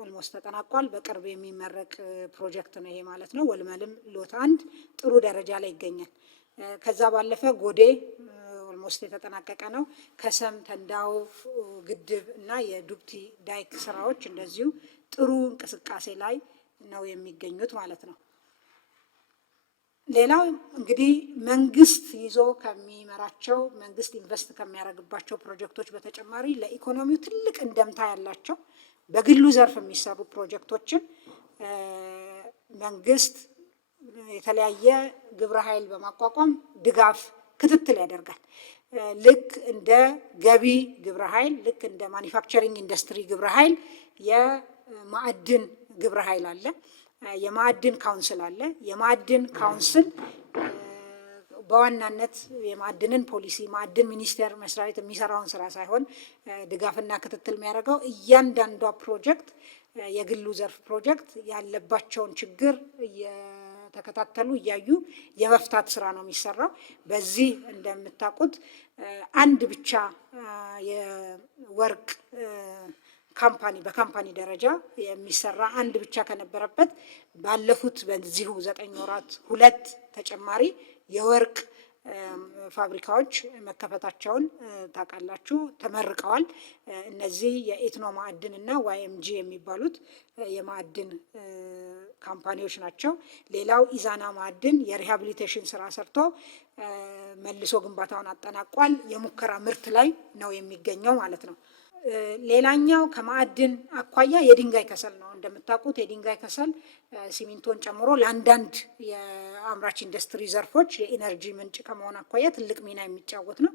ኦልሞስት ተጠናቋል። በቅርብ የሚመረቅ ፕሮጀክት ነው ይሄ ማለት ነው። ወልመልም ሎት 1 ጥሩ ደረጃ ላይ ይገኛል። ከዛ ባለፈ ጎዴ ኦልሞስት የተጠናቀቀ ነው። ከሰም ተንዳው ግድብ እና የዱብቲ ዳይክ ስራዎች እንደዚሁ ጥሩ እንቅስቃሴ ላይ ነው የሚገኙት ማለት ነው። ሌላው እንግዲህ መንግስት ይዞ ከሚመራቸው መንግስት ኢንቨስት ከሚያደርግባቸው ፕሮጀክቶች በተጨማሪ ለኢኮኖሚው ትልቅ እንደምታ ያላቸው በግሉ ዘርፍ የሚሰሩ ፕሮጀክቶችን መንግስት የተለያየ ግብረ ኃይል በማቋቋም ድጋፍ ክትትል ያደርጋል። ልክ እንደ ገቢ ግብረ ኃይል፣ ልክ እንደ ማኒፋክቸሪንግ ኢንዱስትሪ ግብረ ኃይል የማዕድን ግብረ ኃይል አለ። የማዕድን ካውንስል አለ። የማዕድን ካውንስል በዋናነት የማዕድንን ፖሊሲ ማዕድን ሚኒስቴር መስሪያ ቤት የሚሰራውን ስራ ሳይሆን ድጋፍና ክትትል የሚያደርገው እያንዳንዷ ፕሮጀክት የግሉ ዘርፍ ፕሮጀክት ያለባቸውን ችግር እየተከታተሉ እያዩ የመፍታት ስራ ነው የሚሰራው። በዚህ እንደምታውቁት አንድ ብቻ የወርቅ ካምፓኒ በካምፓኒ ደረጃ የሚሰራ አንድ ብቻ ከነበረበት ባለፉት በዚሁ 9 ወራት 2 ተጨማሪ የወርቅ ፋብሪካዎች መከፈታቸውን ታውቃላችሁ፣ ተመርቀዋል። እነዚህ የኢትኖ ማዕድን እና ዋይኤምጂ የሚባሉት የማዕድን ካምፓኒዎች ናቸው። ሌላው ኢዛና ማዕድን የሪሃቢሊቴሽን ስራ ሰርቶ መልሶ ግንባታውን አጠናቋል። የሙከራ ምርት ላይ ነው የሚገኘው ማለት ነው። ሌላኛው ከማዕድን አኳያ የድንጋይ ከሰል ነው። እንደምታውቁት የድንጋይ ከሰል ሲሚንቶን ጨምሮ ለአንዳንድ የአምራች ኢንዱስትሪ ዘርፎች የኢነርጂ ምንጭ ከመሆን አኳያ ትልቅ ሚና የሚጫወት ነው።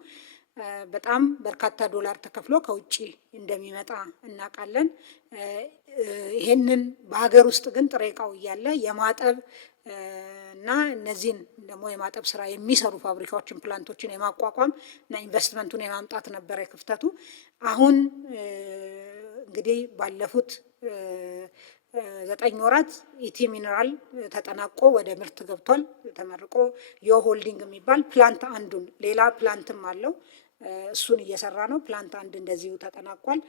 በጣም በርካታ ዶላር ተከፍሎ ከውጭ እንደሚመጣ እናውቃለን። ይሄንን በሀገር ውስጥ ግን ጥሬ ዕቃው እያለ የማጠብ እና እነዚህን ደግሞ የማጠብ ስራ የሚሰሩ ፋብሪካዎችን ፕላንቶችን የማቋቋም እና ኢንቨስትመንቱን የማምጣት ነበረ ክፍተቱ። አሁን እንግዲህ ባለፉት 9 ወራት ኢቲ ሚነራል ተጠናቆ ወደ ምርት ገብቷል። ተመርቆ ዮ ሆልዲንግ የሚባል ፕላንት አንዱን ሌላ ፕላንትም አለው እሱን እየሰራ ነው። ፕላንት አንድ እንደዚሁ ተጠናቋል።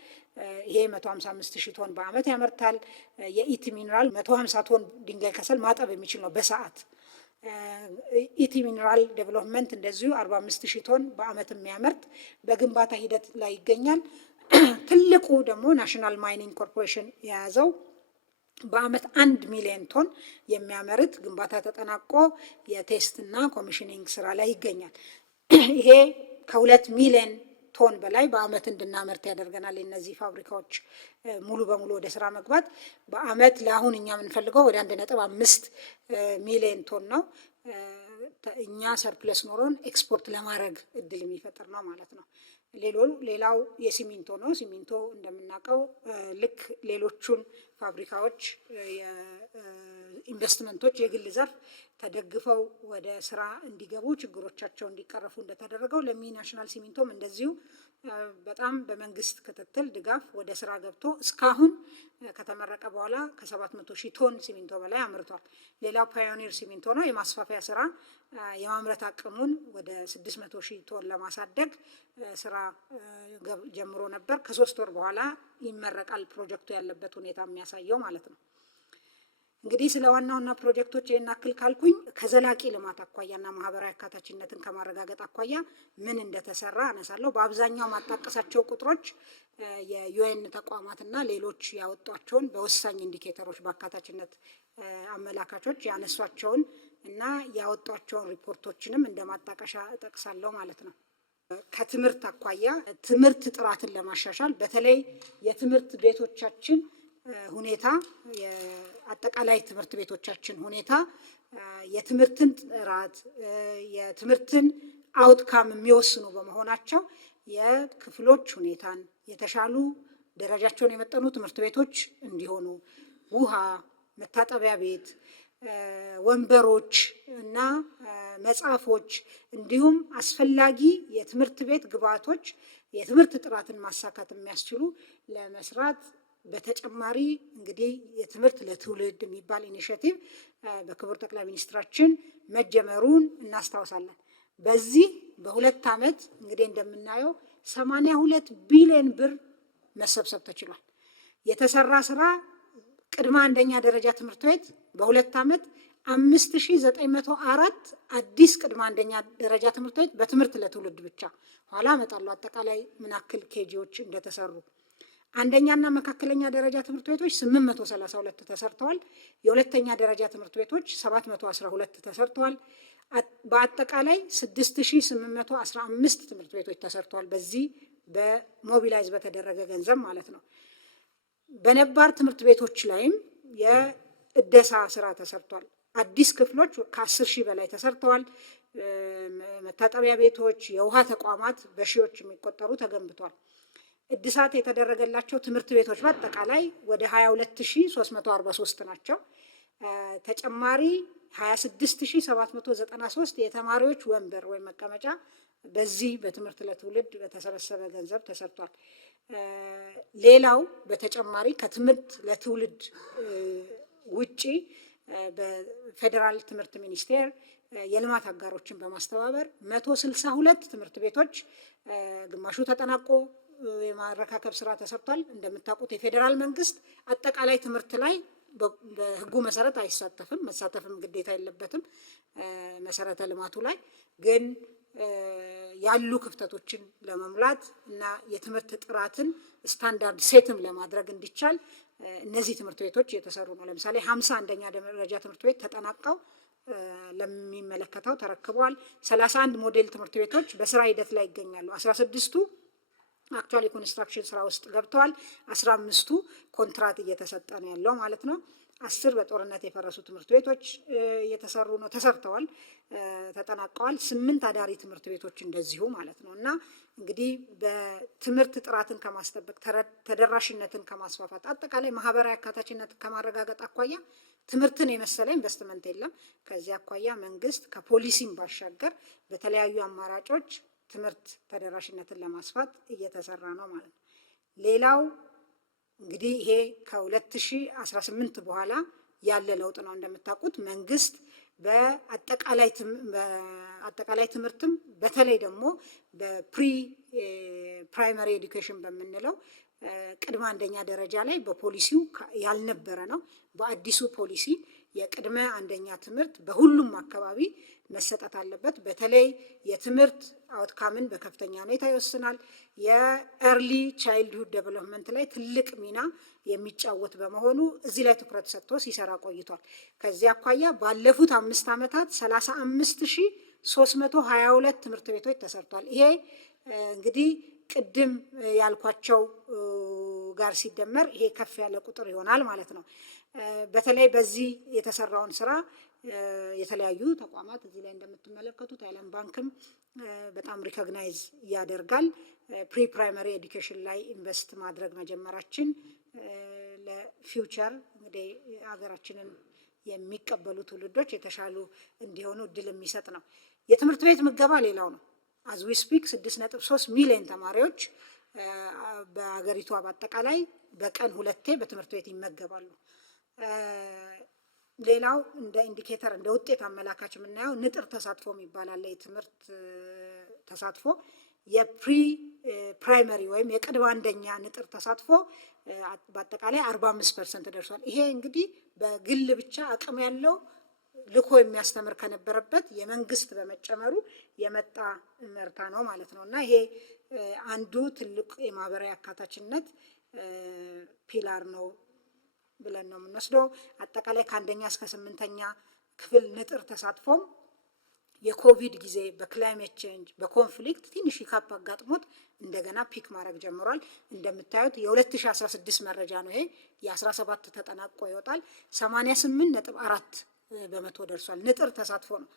ይሄ 155,000 ቶን በአመት ያመርታል። የኢቲ ሚነራል 150 ቶን ድንጋይ ከሰል ማጠብ የሚችል ነው በሰዓት። ኢቲ ሚነራል ዴቨሎፕመንት እንደዚሁ 45,000 ቶን በአመት የሚያመርት በግንባታ ሂደት ላይ ይገኛል። ትልቁ ደግሞ ናሽናል ማይኒንግ ኮርፖሬሽን የያዘው በአመት 1 ሚሊዮን ቶን የሚያመርት ግንባታ ተጠናቆ የቴስት እና ኮሚሽኒንግ ስራ ላይ ይገኛል። ይሄ ከ2 ሚሊዮን ቶን በላይ በአመት እንድናመርት ያደርገናል። እነዚህ ፋብሪካዎች ሙሉ በሙሉ ወደ ስራ መግባት በአመት ለአሁን እኛ የምንፈልገው ወደ 1.5 ሚሊዮን ቶን ነው። እኛ ሰርፕለስ ኖሮን ኤክስፖርት ለማድረግ እድል የሚፈጥር ነው ማለት ነው። ሌላው የሲሚንቶ ነው። ሲሚንቶ እንደምናውቀው ልክ ሌሎቹን ፋብሪካዎች ኢንቨስትመንቶች የግል ዘርፍ ተደግፈው ወደ ስራ እንዲገቡ ችግሮቻቸው እንዲቀረፉ እንደተደረገው ለሚ ናሽናል ሲሚንቶም እንደዚሁ በጣም በመንግስት ክትትል ድጋፍ ወደ ስራ ገብቶ እስካሁን ከተመረቀ በኋላ ከ700,000 ቶን ሲሚንቶ በላይ አምርቷል። ሌላው ፓዮኒር ሲሚንቶ ነው። የማስፋፊያ ስራ የማምረት አቅሙን ወደ 600,000 ቶን ለማሳደግ ስራ ጀምሮ ነበር። ከ3 ወር በኋላ ይመረቃል ፕሮጀክቱ ያለበት ሁኔታ የሚያሳየው ማለት ነው። እንግዲህ ስለ ዋና ፕሮጀክቶች ይህን አክል ካልኩኝ ከዘላቂ ልማት አኳያና ማህበራዊ አካታችነትን ከማረጋገጥ አኳያ ምን እንደተሰራ አነሳለሁ። በአብዛኛው ማጣቀሳቸው ቁጥሮች የዩኤን ተቋማትና ሌሎች ያወጧቸውን በወሳኝ ኢንዲኬተሮች በአካታችነት አመላካቾች ያነሷቸውን እና ያወጧቸውን ሪፖርቶችንም እንደ ማጣቀሻ እጠቅሳለሁ ማለት ነው። ከትምህርት አኳያ ትምህርት ጥራትን ለማሻሻል በተለይ የትምህርት ቤቶቻችን ሁኔታ የአጠቃላይ ትምህርት ቤቶቻችን ሁኔታ የትምህርትን ጥራት የትምህርትን አውትካም የሚወስኑ በመሆናቸው የክፍሎች ሁኔታን የተሻሉ ደረጃቸውን የመጠኑ ትምህርት ቤቶች እንዲሆኑ ውሃ፣ መታጠቢያ ቤት፣ ወንበሮች እና መጽሐፎች እንዲሁም አስፈላጊ የትምህርት ቤት ግብዓቶች የትምህርት ጥራትን ማሳካት የሚያስችሉ ለመስራት በተጨማሪ እንግዲህ የትምህርት ለትውልድ የሚባል ኢኒሼቲቭ በክቡር ጠቅላይ ሚኒስትራችን መጀመሩን እናስታውሳለን። በዚህ በ2 ዓመት እንግዲህ እንደምናየው 82 ቢሊዮን ብር መሰብሰብ ተችሏል። የተሰራ ስራ ቅድመ አንደኛ ደረጃ ትምህርት ቤት በ2 ዓመት 5904 አዲስ ቅድመ አንደኛ ደረጃ ትምህርት ቤት በትምህርት ለትውልድ ብቻ ኋላ እመጣለሁ አጠቃላይ ምን ያክል ኬጂዎች እንደተሰሩ። አንደኛና መካከለኛ ደረጃ ትምህርት ቤቶች 832 ተሰርተዋል። የሁለተኛ ደረጃ ትምህርት ቤቶች 712 ተሰርተዋል። በአጠቃላይ 6815 ትምህርት ቤቶች ተሰርተዋል። በዚህ በሞቢላይዝ በተደረገ ገንዘብ ማለት ነው። በነባር ትምህርት ቤቶች ላይም እደሳ ስራ ተሰርቷል። አዲስ ክፍሎች ከ10 ሺህ በላይ ተሰርተዋል። መታጠቢያ ቤቶች፣ የውሃ ተቋማት በሺዎች የሚቆጠሩ ተገንብቷል። እድሳት የተደረገላቸው ትምህርት ቤቶች በአጠቃላይ ወደ 22343 ናቸው። ተጨማሪ 26793 የተማሪዎች ወንበር ወይም መቀመጫ በዚህ በትምህርት ለትውልድ በተሰበሰበ ገንዘብ ተሰርቷል። ሌላው በተጨማሪ ከትምህርት ለትውልድ ውጪ በፌዴራል ትምህርት ሚኒስቴር የልማት አጋሮችን በማስተባበር 162 ትምህርት ቤቶች ግማሹ ተጠናቆ የማረካከብ ስራ ተሰርቷል። እንደምታውቁት የፌዴራል መንግስት አጠቃላይ ትምህርት ላይ በህጉ መሰረት አይሳተፍም፣ መሳተፍም ግዴታ የለበትም። መሰረተ ልማቱ ላይ ግን ያሉ ክፍተቶችን ለመሙላት እና የትምህርት ጥራትን ስታንዳርድ ሴትም ለማድረግ እንዲቻል እነዚህ ትምህርት ቤቶች እየተሰሩ ነው። ለምሳሌ 51ኛ ደረጃ ትምህርት ቤት ተጠናቀው ለሚመለከተው ተረክበዋል። 31 ሞዴል ትምህርት ቤቶች በስራ ሂደት ላይ ይገኛሉ። 16ቱ አክቹዋሊ ኮንስትራክሽን ስራ ውስጥ ገብተዋል። 15ቱ ኮንትራት እየተሰጠ ነው ያለው ማለት ነው። 10 በጦርነት የፈረሱ ትምህርት ቤቶች እየተሰሩ ነው፣ ተሰርተዋል፣ ተጠናቀዋል። 8 አዳሪ ትምህርት ቤቶች እንደዚሁ ማለት ነው። እና እንግዲህ በትምህርት ጥራትን ከማስጠበቅ ተደራሽነትን ከማስፋፋት አጠቃላይ ማህበራዊ አካታችነትን ከማረጋገጥ አኳያ ትምህርትን የመሰለ ኢንቨስትመንት የለም። ከዚህ አኳያ መንግስት ከፖሊሲም ባሻገር በተለያዩ አማራጮች ትምህርት ተደራሽነትን ለማስፋት እየተሰራ ነው ማለት ነው። ሌላው እንግዲህ ይሄ ከ2018 በኋላ ያለ ለውጥ ነው። እንደምታውቁት መንግስት በአጠቃላይ ትምህርትም በተለይ ደግሞ በፕሪ ፕራይመሪ ኤዱኬሽን በምንለው ቅድመ አንደኛ ደረጃ ላይ በፖሊሲው ያልነበረ ነው። በአዲሱ ፖሊሲ የቅድመ አንደኛ ትምህርት በሁሉም አካባቢ መሰጠት አለበት። በተለይ የትምህርት አውትካምን በከፍተኛ ሁኔታ ይወስናል። የኤርሊ ቻይልድሁድ ዴቨሎፕመንት ላይ ትልቅ ሚና የሚጫወት በመሆኑ እዚህ ላይ ትኩረት ሰጥቶ ሲሰራ ቆይቷል። ከዚህ አኳያ ባለፉት 5 ዓመታት 35322 ትምህርት ቤቶች ተሰርቷል። ይሄ እንግዲህ ቅድም ያልኳቸው ጋር ሲደመር ይሄ ከፍ ያለ ቁጥር ይሆናል ማለት ነው። በተለይ በዚህ የተሰራውን ስራ የተለያዩ ተቋማት እዚህ ላይ እንደምትመለከቱት ዓለም ባንክም በጣም ሪኮግናይዝ ያደርጋል። ፕሪ ፕራይመሪ ኤዱኬሽን ላይ ኢንቨስት ማድረግ መጀመራችን ለፊውቸር እንግዲህ ሀገራችንን የሚቀበሉ ትውልዶች የተሻሉ እንዲሆኑ እድል የሚሰጥ ነው። የትምህርት ቤት ምገባ ሌላው ነው። አዝ ዊ ስፒክ 6.3 ሚሊዮን ተማሪዎች በሀገሪቷ በአጠቃላይ በቀን 2 በትምህርት ቤት ይመገባሉ። ሌላው እንደ ኢንዲኬተር እንደ ውጤት አመላካች የምናየው ንጥር ተሳትፎ ይባላል። የትምህርት ተሳትፎ የፕሪ ፕራይመሪ ወይም የቅድመ አንደኛ ንጥር ተሳትፎ በአጠቃላይ 45% ደርሷል። ይሄ እንግዲህ በግል ብቻ አቅም ያለው ልኮ የሚያስተምር ከነበረበት የመንግስት በመጨመሩ የመጣ ምርታ ነው ማለት ነው። እና ይሄ አንዱ ትልቅ የማህበራዊ አካታችነት ፒላር ነው ብለን ነው የምንወስደው። አጠቃላይ ከ1ኛ እስከ 8ኛ ክፍል ንጥር ተሳትፎም የኮቪድ ጊዜ በክላይሜት ቼንጅ በኮንፍሊክት ትንሽ ሂካፕ አጋጥሞት እንደገና ፒክ ማድረግ ጀምሯል። እንደምታዩት የ2016 መረጃ ነው ይሄ። የ17 ተጠናቆ ይወጣል። 88.4 በመቶ ደርሷል። ንጥር ተሳትፎ ነው።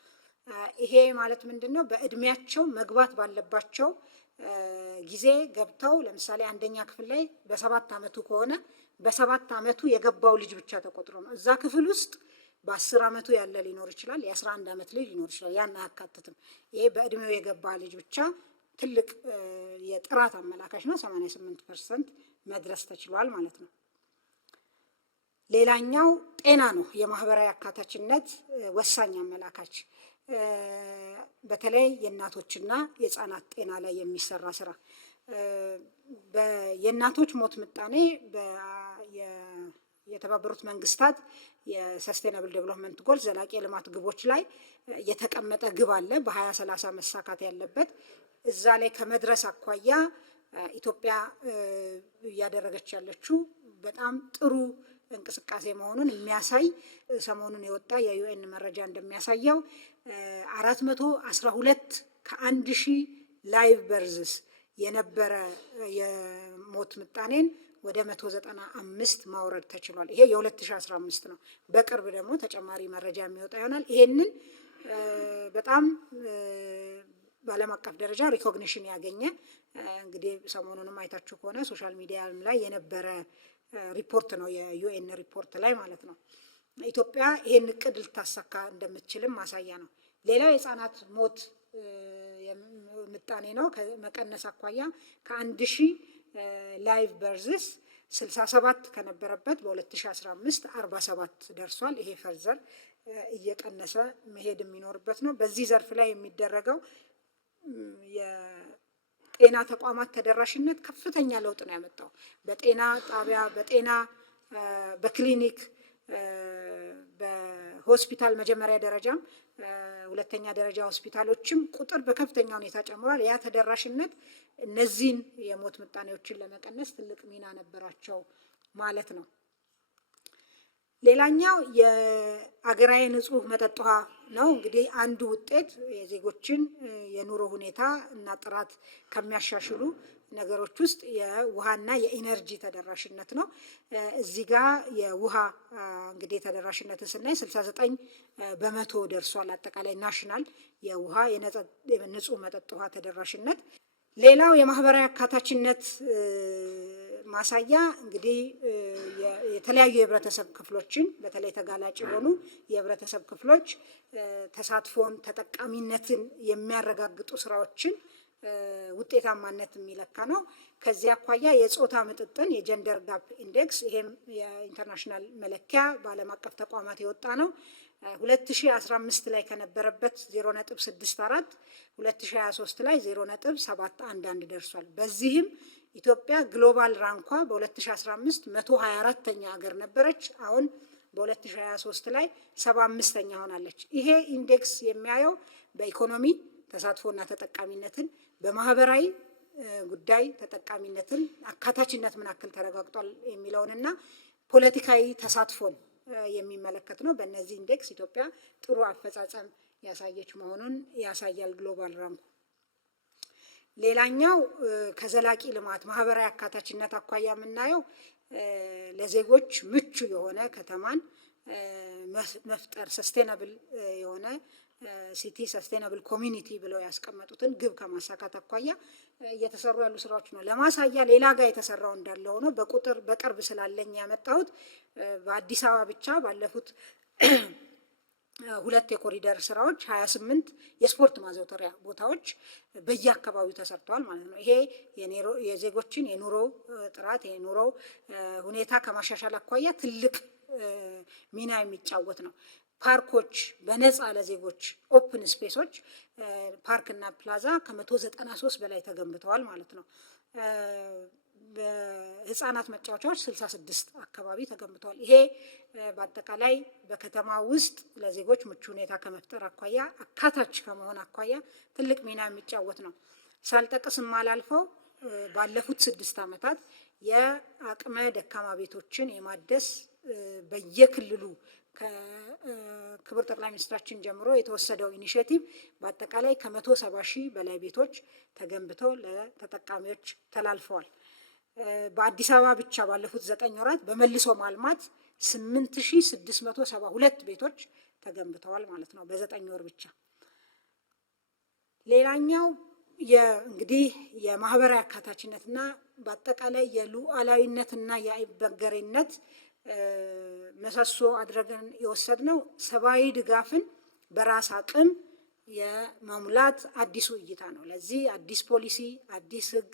ይሄ ማለት ምንድን ነው? በእድሜያቸው መግባት ባለባቸው ጊዜ ገብተው ለምሳሌ 1ኛ ክፍል ላይ በ7 ዓመቱ ከሆነ በ7 ዓመቱ የገባው ልጅ ብቻ ተቆጥሮ ነው። እዛ ክፍል ውስጥ በ10 ዓመቱ ያለ ሊኖር ይችላል፣ የ11 ዓመት ልጅ ሊኖር ይችላል። ያን አያካትትም። ይሄ በእድሜው የገባ ልጅ ብቻ ትልቅ የጥራት አመላካች ነው። 88% መድረስ ተችሏል ማለት ነው። ሌላኛው ጤና ነው። የማህበራዊ አካታችነት ወሳኝ አመላካች በተለይ የእናቶችና የህፃናት ጤና ላይ የሚሰራ ስራ የእናቶች ሞት ምጣኔ የተባበሩት መንግስታት የሰስቴናብል ዴቨሎፕመንት ጎል ዘላቂ የልማት ግቦች ላይ የተቀመጠ ግብ አለ በ2030 መሳካት ያለበት። እዛ ላይ ከመድረስ አኳያ ኢትዮጵያ እያደረገች ያለችው በጣም ጥሩ እንቅስቃሴ መሆኑን የሚያሳይ ሰሞኑን የወጣ የዩኤን መረጃ እንደሚያሳየው 412 ከ1000 ላይቭ በርዝስ የነበረ የሞት ምጣኔን ወደ 195 ማውረድ ተችሏል። ይሄ የ2015 ነው። በቅርብ ደግሞ ተጨማሪ መረጃ የሚወጣ ይሆናል። ይሄንን በጣም በዓለም አቀፍ ደረጃ ሪኮግኒሽን ያገኘ እንግዲህ ሰሞኑንም አይታችሁ ከሆነ ሶሻል ሚዲያ ላይ የነበረ ሪፖርት ነው፣ የዩኤን ሪፖርት ላይ ማለት ነው። ኢትዮጵያ ይሄን እቅድ ልታሳካ እንደምትችልም ማሳያ ነው። ሌላው የህፃናት ሞት ምጣኔ ነው። ከመቀነስ አኳያ ከ1000 ላይቭ በርዝስ 67 ከነበረበት በ2015 47 ደርሷል። ይሄ ፈርዘር እየቀነሰ መሄድ የሚኖርበት ነው። በዚህ ዘርፍ ላይ የሚደረገው የጤና ተቋማት ተደራሽነት ከፍተኛ ለውጥ ነው ያመጣው። በጤና ጣቢያ፣ በክሊኒክ፣ በሆስፒታል መጀመሪያ ደረጃም ሁለተኛ ደረጃ ሆስፒታሎችም ቁጥር በከፍተኛ ሁኔታ ጨምሯል። ያ ተደራሽነት እነዚህን የሞት ምጣኔዎችን ለመቀነስ ትልቅ ሚና ነበራቸው ማለት ነው። ሌላኛው የአገራዊ ንጹህ መጠጥ ውሃ ነው። እንግዲህ አንዱ ውጤት የዜጎችን የኑሮ ሁኔታ እና ጥራት ከሚያሻሽሉ ነገሮች ውስጥ የውሃና የኢነርጂ ተደራሽነት ነው። እዚህ ጋር የውሃ እንግዲህ ተደራሽነትን ስናይ 69 በመቶ ደርሷል። አጠቃላይ ናሽናል የውሃ የንጹህ መጠጥ ውሃ ተደራሽነት። ሌላው የማህበራዊ አካታችነት ማሳያ እንግዲህ የተለያዩ የህብረተሰብ ክፍሎችን በተለይ ተጋላጭ የሆኑ የህብረተሰብ ክፍሎች ተሳትፎን፣ ተጠቃሚነትን የሚያረጋግጡ ስራዎችን ውጤታማነት የሚለካ ነው። ከዚህ አኳያ የጾታ ምጥጥን የጀንደር ጋፕ ኢንዴክስ፣ ይሄም የኢንተርናሽናል መለኪያ በዓለም አቀፍ ተቋማት የወጣ ነው። 2015 ላይ ከነበረበት 0.64 2023 ላይ 0.711 ደርሷል። በዚህም ኢትዮጵያ ግሎባል ራንኳ በ2015 124ኛ ሀገር ነበረች። አሁን በ2023 ላይ 75ኛ ሆናለች። ይሄ ኢንዴክስ የሚያየው በኢኮኖሚ ተሳትፎና ተጠቃሚነትን፣ በማህበራዊ ጉዳይ ተጠቃሚነትን፣ አካታችነት ምን ያክል ተረጋግጧል የሚለውንና ፖለቲካዊ ተሳትፎን የሚመለከት ነው። በእነዚህ ኢንዴክስ ኢትዮጵያ ጥሩ አፈጻጸም ያሳየች መሆኑን ያሳያል ግሎባል ራንኩ። ሌላኛው ከዘላቂ ልማት ማህበራዊ አካታችነት አኳያ የምናየው ለዜጎች ምቹ የሆነ ከተማን መፍጠር፣ ሰስቴናብል የሆነ ሲቲ ሰስቴናብል ኮሚኒቲ ብለው ያስቀመጡትን ግብ ከማሳካት አኳያ እየተሰሩ ያሉ ስራዎች ነው። ለማሳያ ሌላ ጋር የተሰራው እንዳለ ሆኖ በቁጥር በቅርብ ስላለኝ ያመጣሁት በአዲስ አበባ ብቻ ባለፉት 2 የኮሪደር ስራዎች 28 የስፖርት ማዘውተሪያ ቦታዎች በየአካባቢው ተሰርተዋል ማለት ነው። ይሄ የዜጎችን የኑሮ ጥራት የኑሮ ሁኔታ ከማሻሻል አኳያ ትልቅ ሚና የሚጫወት ነው። ፓርኮች በነፃ ለዜጎች ኦፕን ስፔሶች ፓርክና ፕላዛ ከ193 በላይ ተገንብተዋል ማለት ነው። በህፃናት መጫወቻዎች 66 አካባቢ ተገንብተዋል። ይሄ በአጠቃላይ በከተማ ውስጥ ለዜጎች ምቹ ሁኔታ ከመፍጠር አኳያ አካታች ከመሆን አኳያ ትልቅ ሚና የሚጫወት ነው። ሳልጠቅስ የማላልፈው ባለፉት 6 ዓመታት የአቅመ ደካማ ቤቶችን የማደስ በየክልሉ ከክቡር ጠቅላይ ሚኒስትራችን ጀምሮ የተወሰደው ኢኒሼቲቭ በአጠቃላይ ከ170 ሺህ በላይ ቤቶች ተገንብተው ለተጠቃሚዎች ተላልፈዋል። በአዲስ አበባ ብቻ ባለፉት 9 ወራት በመልሶ ማልማት 8672 ቤቶች ተገንብተዋል ማለት ነው በ9 ወር ብቻ። ሌላኛው እንግዲህ የማህበራዊ አካታችነትና በአጠቃላይ የሉዓላዊነትና የአይበገሬነት መሰሶ አድርገን የወሰድነው ሰብአዊ ድጋፍን በራስ አቅም የመሙላት አዲሱ እይታ ነው። ለዚህ አዲስ ፖሊሲ፣ አዲስ ህግ፣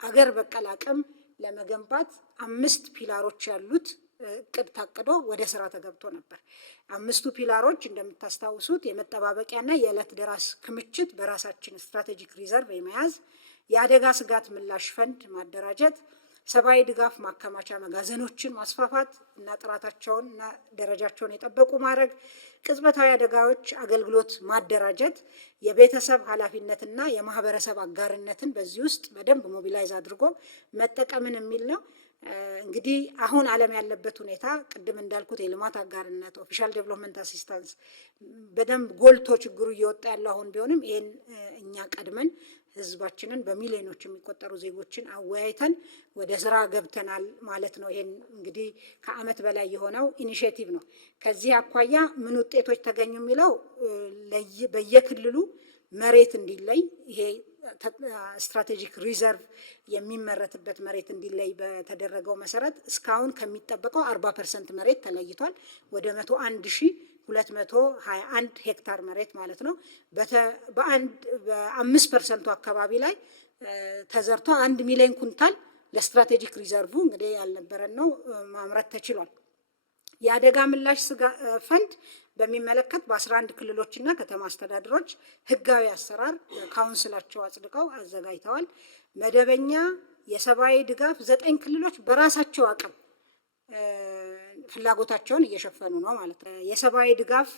አገር በቀል አቅም ለመገንባት 5 ፒላሮች ያሉት እቅድ ታቅዶ ወደ ስራ ተገብቶ ነበር። 5ቱ ፒላሮች እንደምታስታውሱት የመጠባበቂያና የዕለት ደራስ ክምችት በራሳችን ስትራቴጂክ ሪዘርቭ የመያዝ፣ የአደጋ ስጋት ምላሽ ፈንድ ማደራጀት፣ ሰብአዊ ድጋፍ ማከማቻ መጋዘኖችን ማስፋፋት እና ጥራታቸውን እና ደረጃቸውን የጠበቁ ማድረግ፣ ቅጽበታዊ አደጋዎች አገልግሎት ማደራጀት፣ የቤተሰብ ኃላፊነትና የማህበረሰብ አጋርነትን በዚህ ውስጥ በደንብ ሞቢላይዝ አድርጎ መጠቀምን የሚል ነው። እንግዲህ አሁን ዓለም ያለበት ሁኔታ ቅድም እንዳልኩት የልማት አጋርነት ኦፊሻል ዴቨሎፕመንት አሲስታንስ በደንብ ጎልቶ ችግሩ እየወጣ ያለው አሁን ቢሆንም ይሄን እኛ ቀድመን ህዝባችንን በሚሊዮኖች የሚቆጠሩ ዜጎችን አወያይተን ወደ ስራ ገብተናል ማለት ነው። ይሄን እንግዲህ ከዓመት በላይ የሆነው ኢኒሼቲቭ ነው። ከዚህ አኳያ ምን ውጤቶች ተገኙ የሚለው በየክልሉ መሬት እንዲለይ ይሄ ስትራቴጂክ ሪዘርቭ የሚመረትበት መሬት እንዲለይ በተደረገው መሰረት እስካሁን ከሚጠበቀው 40% መሬት ተለይቷል። ወደ 101,221 ሄክታር መሬት ማለት ነው። በ5% አካባቢ ላይ ተዘርቶ 1 ሚሊዮን ኩንታል ለስትራቴጂክ ሪዘርቭ እንግዲህ ያልነበረን ነው ማምረት ተችሏል። የአደጋ ምላሽ ፈንድ በሚመለከት በ11 ክልሎችና ከተማ አስተዳደሮች ህጋዊ አሰራር ካውንስላቸው አጽድቀው አዘጋጅተዋል። መደበኛ የሰብአዊ ድጋፍ 9 ክልሎች በራሳቸው አቅም ፍላጎታቸውን እየሸፈኑ ነው ማለት ነው። የሰብአዊ ድጋፍ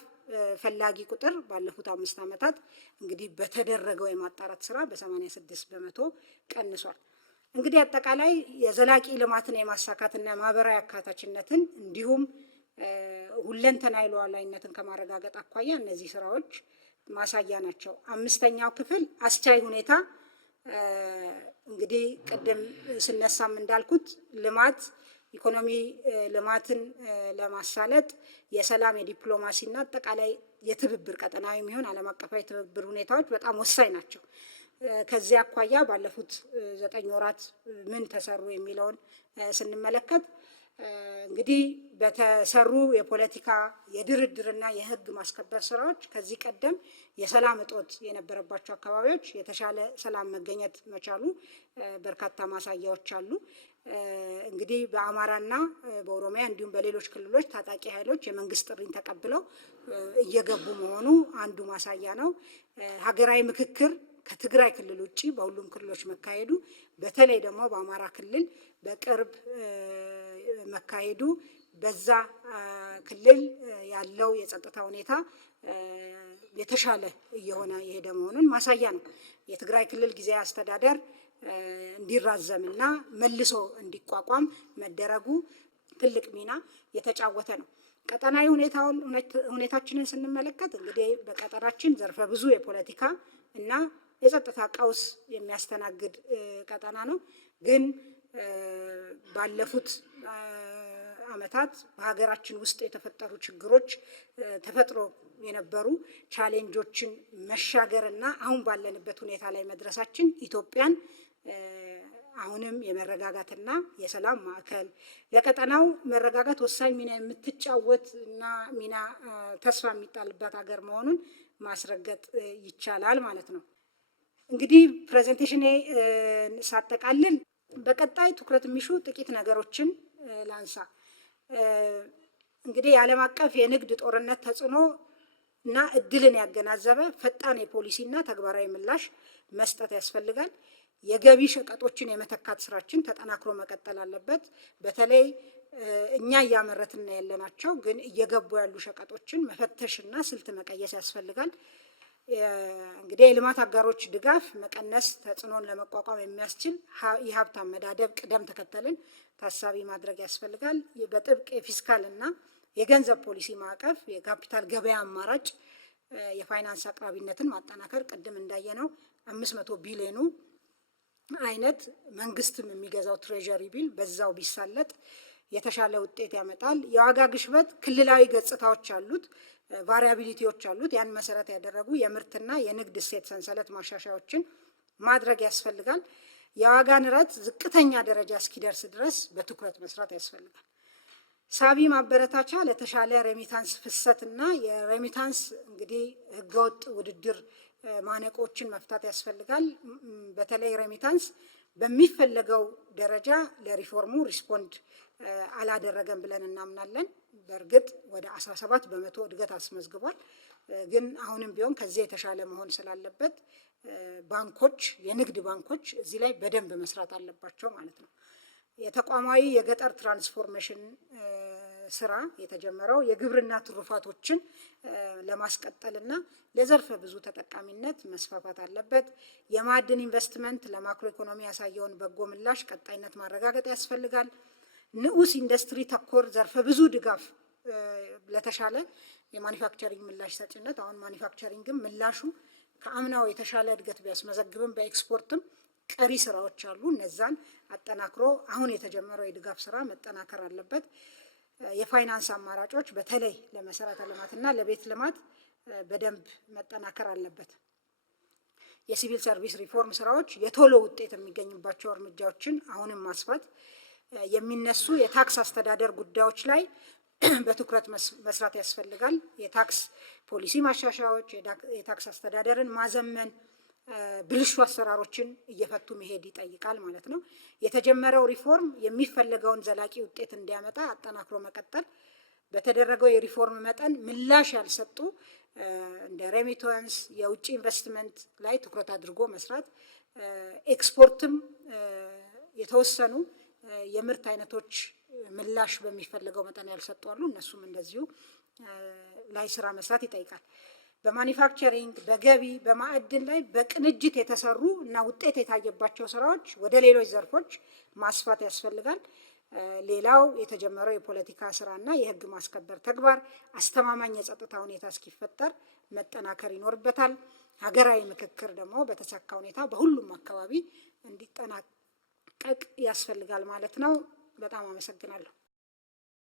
ፈላጊ ቁጥር ባለፉት 5 ዓመታት እንግዲህ በተደረገው የማጣራት ስራ በ86 በመቶ ቀንሷል። እንግዲህ አጠቃላይ የዘላቂ ልማትን የማሳካትና ማህበራዊ አካታችነትን እንዲሁም ሁለንተናዊ ሉዓላዊነትን ከማረጋገጥ አኳያ እነዚህ ስራዎች ማሳያ ናቸው። 5ኛው ክፍል አስቻይ ሁኔታ እንግዲህ ቅድም ስነሳም እንዳልኩት ልማት ኢኮኖሚ ልማትን ለማሳለጥ የሰላም የዲፕሎማሲና አጠቃላይ የትብብር ቀጠናዊ የሚሆን ዓለም አቀፋዊ ትብብር ሁኔታዎች በጣም ወሳኝ ናቸው። ከዚህ አኳያ ባለፉት 9 ወራት ምን ተሰሩ የሚለውን ስንመለከት እንግዲህ በተሰሩ የፖለቲካ የድርድርና የህግ ማስከበር ስራዎች ከዚህ ቀደም የሰላም እጦት የነበረባቸው አካባቢዎች የተሻለ ሰላም መገኘት መቻሉ በርካታ ማሳያዎች አሉ። እንግዲህ በአማራና በኦሮሚያ እንዲሁም በሌሎች ክልሎች ታጣቂ ኃይሎች የመንግስት ጥሪን ተቀብለው እየገቡ መሆኑ አንዱ ማሳያ ነው። ሀገራዊ ምክክር ከትግራይ ክልል ውጪ በሁሉም ክልሎች መካሄዱ በተለይ ደግሞ በአማራ ክልል በቅርብ መካሄዱ በዛ ክልል ያለው የጸጥታ ሁኔታ የተሻለ እየሆነ የሄደ መሆኑን ማሳያ ነው። የትግራይ ክልል ጊዜያዊ አስተዳደር እንዲራዘምና መልሶ እንዲቋቋም መደረጉ ትልቅ ሚና የተጫወተ ነው። ቀጠናዊ ሁኔታችንን ስንመለከት እንግዲህ በቀጠናችን ዘርፈ ብዙ የፖለቲካ እና የጸጥታ ቀውስ የሚያስተናግድ ቀጠና ነው። ግን ባለፉት ዓመታት በሀገራችን ውስጥ የተፈጠሩ ችግሮች ተፈጥሮ የነበሩ ቻሌንጆችን መሻገርና አሁን ባለንበት ሁኔታ ላይ መድረሳችን ኢትዮጵያን አሁንም የመረጋጋትና የሰላም ማዕከል ለቀጠናው መረጋጋት ወሳኝ ሚና የምትጫወት እና ሚና ተስፋ የሚጣልባት ሀገር መሆኑን ማስረገጥ ይቻላል ማለት ነው። እንግዲህ ፕሬዘንቴሽኔ ሳጠቃልል በቀጣይ ትኩረት የሚሹ ጥቂት ነገሮችን ላንሳ። እንግዲህ የዓለም አቀፍ የንግድ ጦርነት ተጽዕኖ እና እድልን ያገናዘበ ፈጣን የፖሊሲና ተግባራዊ ምላሽ መስጠት ያስፈልጋል። የገቢ ሸቀጦችን የመተካት ስራችን ተጠናክሮ መቀጠል አለበት። በተለይ እኛ እያመረትን ያለናቸው ግን እየገቡ ያሉ ሸቀጦችን መፈተሽና ስልት መቀየስ ያስፈልጋል። እንግዲህ የልማት አጋሮች ድጋፍ መቀነስ ተጽዕኖን ለመቋቋም የሚያስችል የሀብት አመዳደብ ቅደም ተከተልን ታሳቢ ማድረግ ያስፈልጋል። በጥብቅ የፊስካል እና የገንዘብ ፖሊሲ ማዕቀፍ፣ የካፒታል ገበያ አማራጭ፣ የፋይናንስ አቅራቢነትን ማጠናከር ቅድም እንዳየነው 500 ቢሊዮኑ አይነት መንግስትም የሚገዛው ትሬዠሪ ቢል በዛው ቢሳለጥ የተሻለ ውጤት ያመጣል። የዋጋ ግሽበት ክልላዊ ገጽታዎች አሉት፣ ቫሪያቢሊቲዎች አሉት። ያን መሰረት ያደረጉ የምርትና የንግድ እሴት ሰንሰለት ማሻሻያዎችን ማድረግ ያስፈልጋል። የዋጋ ንረት ዝቅተኛ ደረጃ እስኪደርስ ድረስ በትኩረት መስራት ያስፈልጋል። ሳቢ ማበረታቻ ለተሻለ ሬሚታንስ ፍሰትና የሬሚታንስ እንግዲህ ህገወጥ ውድድር ማነቆችን መፍታት ያስፈልጋል። በተለይ ሬሚታንስ በሚፈለገው ደረጃ ለሪፎርሙ ሪስፖንድ አላደረገም ብለን እናምናለን። በእርግጥ ወደ 17 በመቶ እድገት አስመዝግቧል። ግን አሁንም ቢሆን ከዚህ የተሻለ መሆን ስላለበት ባንኮች፣ የንግድ ባንኮች እዚህ ላይ በደንብ መስራት አለባቸው ማለት ነው። የተቋማዊ የገጠር ትራንስፎርሜሽን ስራ የተጀመረው የግብርና ትሩፋቶችን ለማስቀጠልና ለዘርፈ ብዙ ተጠቃሚነት መስፋፋት አለበት። የማዕድን ኢንቨስትመንት ለማክሮ ኢኮኖሚ ያሳየውን በጎ ምላሽ ቀጣይነት ማረጋገጥ ያስፈልጋል። ንዑስ ኢንዱስትሪ ተኮር ዘርፈ ብዙ ድጋፍ ለተሻለ የማኒፋክቸሪንግ ምላሽ ሰጭነት፣ አሁን ማኒፋክቸሪንግም ምላሹ ከአምናው የተሻለ እድገት ቢያስመዘግብም በኤክስፖርትም ቀሪ ስራዎች አሉ። እነዛን አጠናክሮ አሁን የተጀመረው የድጋፍ ስራ መጠናከር አለበት። የፋይናንስ አማራጮች በተለይ ለመሰረተ ልማትና ለቤት ልማት በደንብ መጠናከር አለበት። የሲቪል ሰርቪስ ሪፎርም ስራዎች የቶሎ ውጤት የሚገኝባቸው እርምጃዎችን አሁንም ማስፋት፣ የሚነሱ የታክስ አስተዳደር ጉዳዮች ላይ በትኩረት መስራት ያስፈልጋል። የታክስ ፖሊሲ ማሻሻያዎች፣ የታክስ አስተዳደርን ማዘመን፣ ብልሹ አሰራሮችን እየፈቱ መሄድ ይጠይቃል ማለት ነው። የተጀመረው ሪፎርም የሚፈለገውን ዘላቂ ውጤት እንዲያመጣ አጠናክሮ መቀጠል፣ በተደረገው የሪፎርም መጠን ምላሽ ያልሰጡ እንደ ሬሚታንስ፣ የውጭ ኢንቨስትመንት ላይ ትኩረት አድርጎ መስራት፣ ኤክስፖርትም የተወሰኑ የምርት አይነቶች ምላሽ በሚፈልገው መጠን ያልሰጡ አሉ። እነሱም እንደዚሁ ላይ ስራ መስራት ይጠይቃል። በማኒፋክቸሪንግ፣ በገቢ፣ በማዕድን ላይ በቅንጅት የተሰሩ እና ውጤት የታየባቸው ስራዎች ወደ ሌሎች ዘርፎች ማስፋት ያስፈልጋል። ሌላው የተጀመረው የፖለቲካ ስራና የህግ ማስከበር ተግባር አስተማማኝ የጸጥታ ሁኔታ እስኪፈጠር መጠናከር ይኖርበታል። ሀገራዊ ምክክር ደግሞ በተሳካ ሁኔታ በሁሉም አካባቢ እንዲጠናቀቅ ያስፈልጋል ማለት ነው። በጣም አመሰግናለሁ።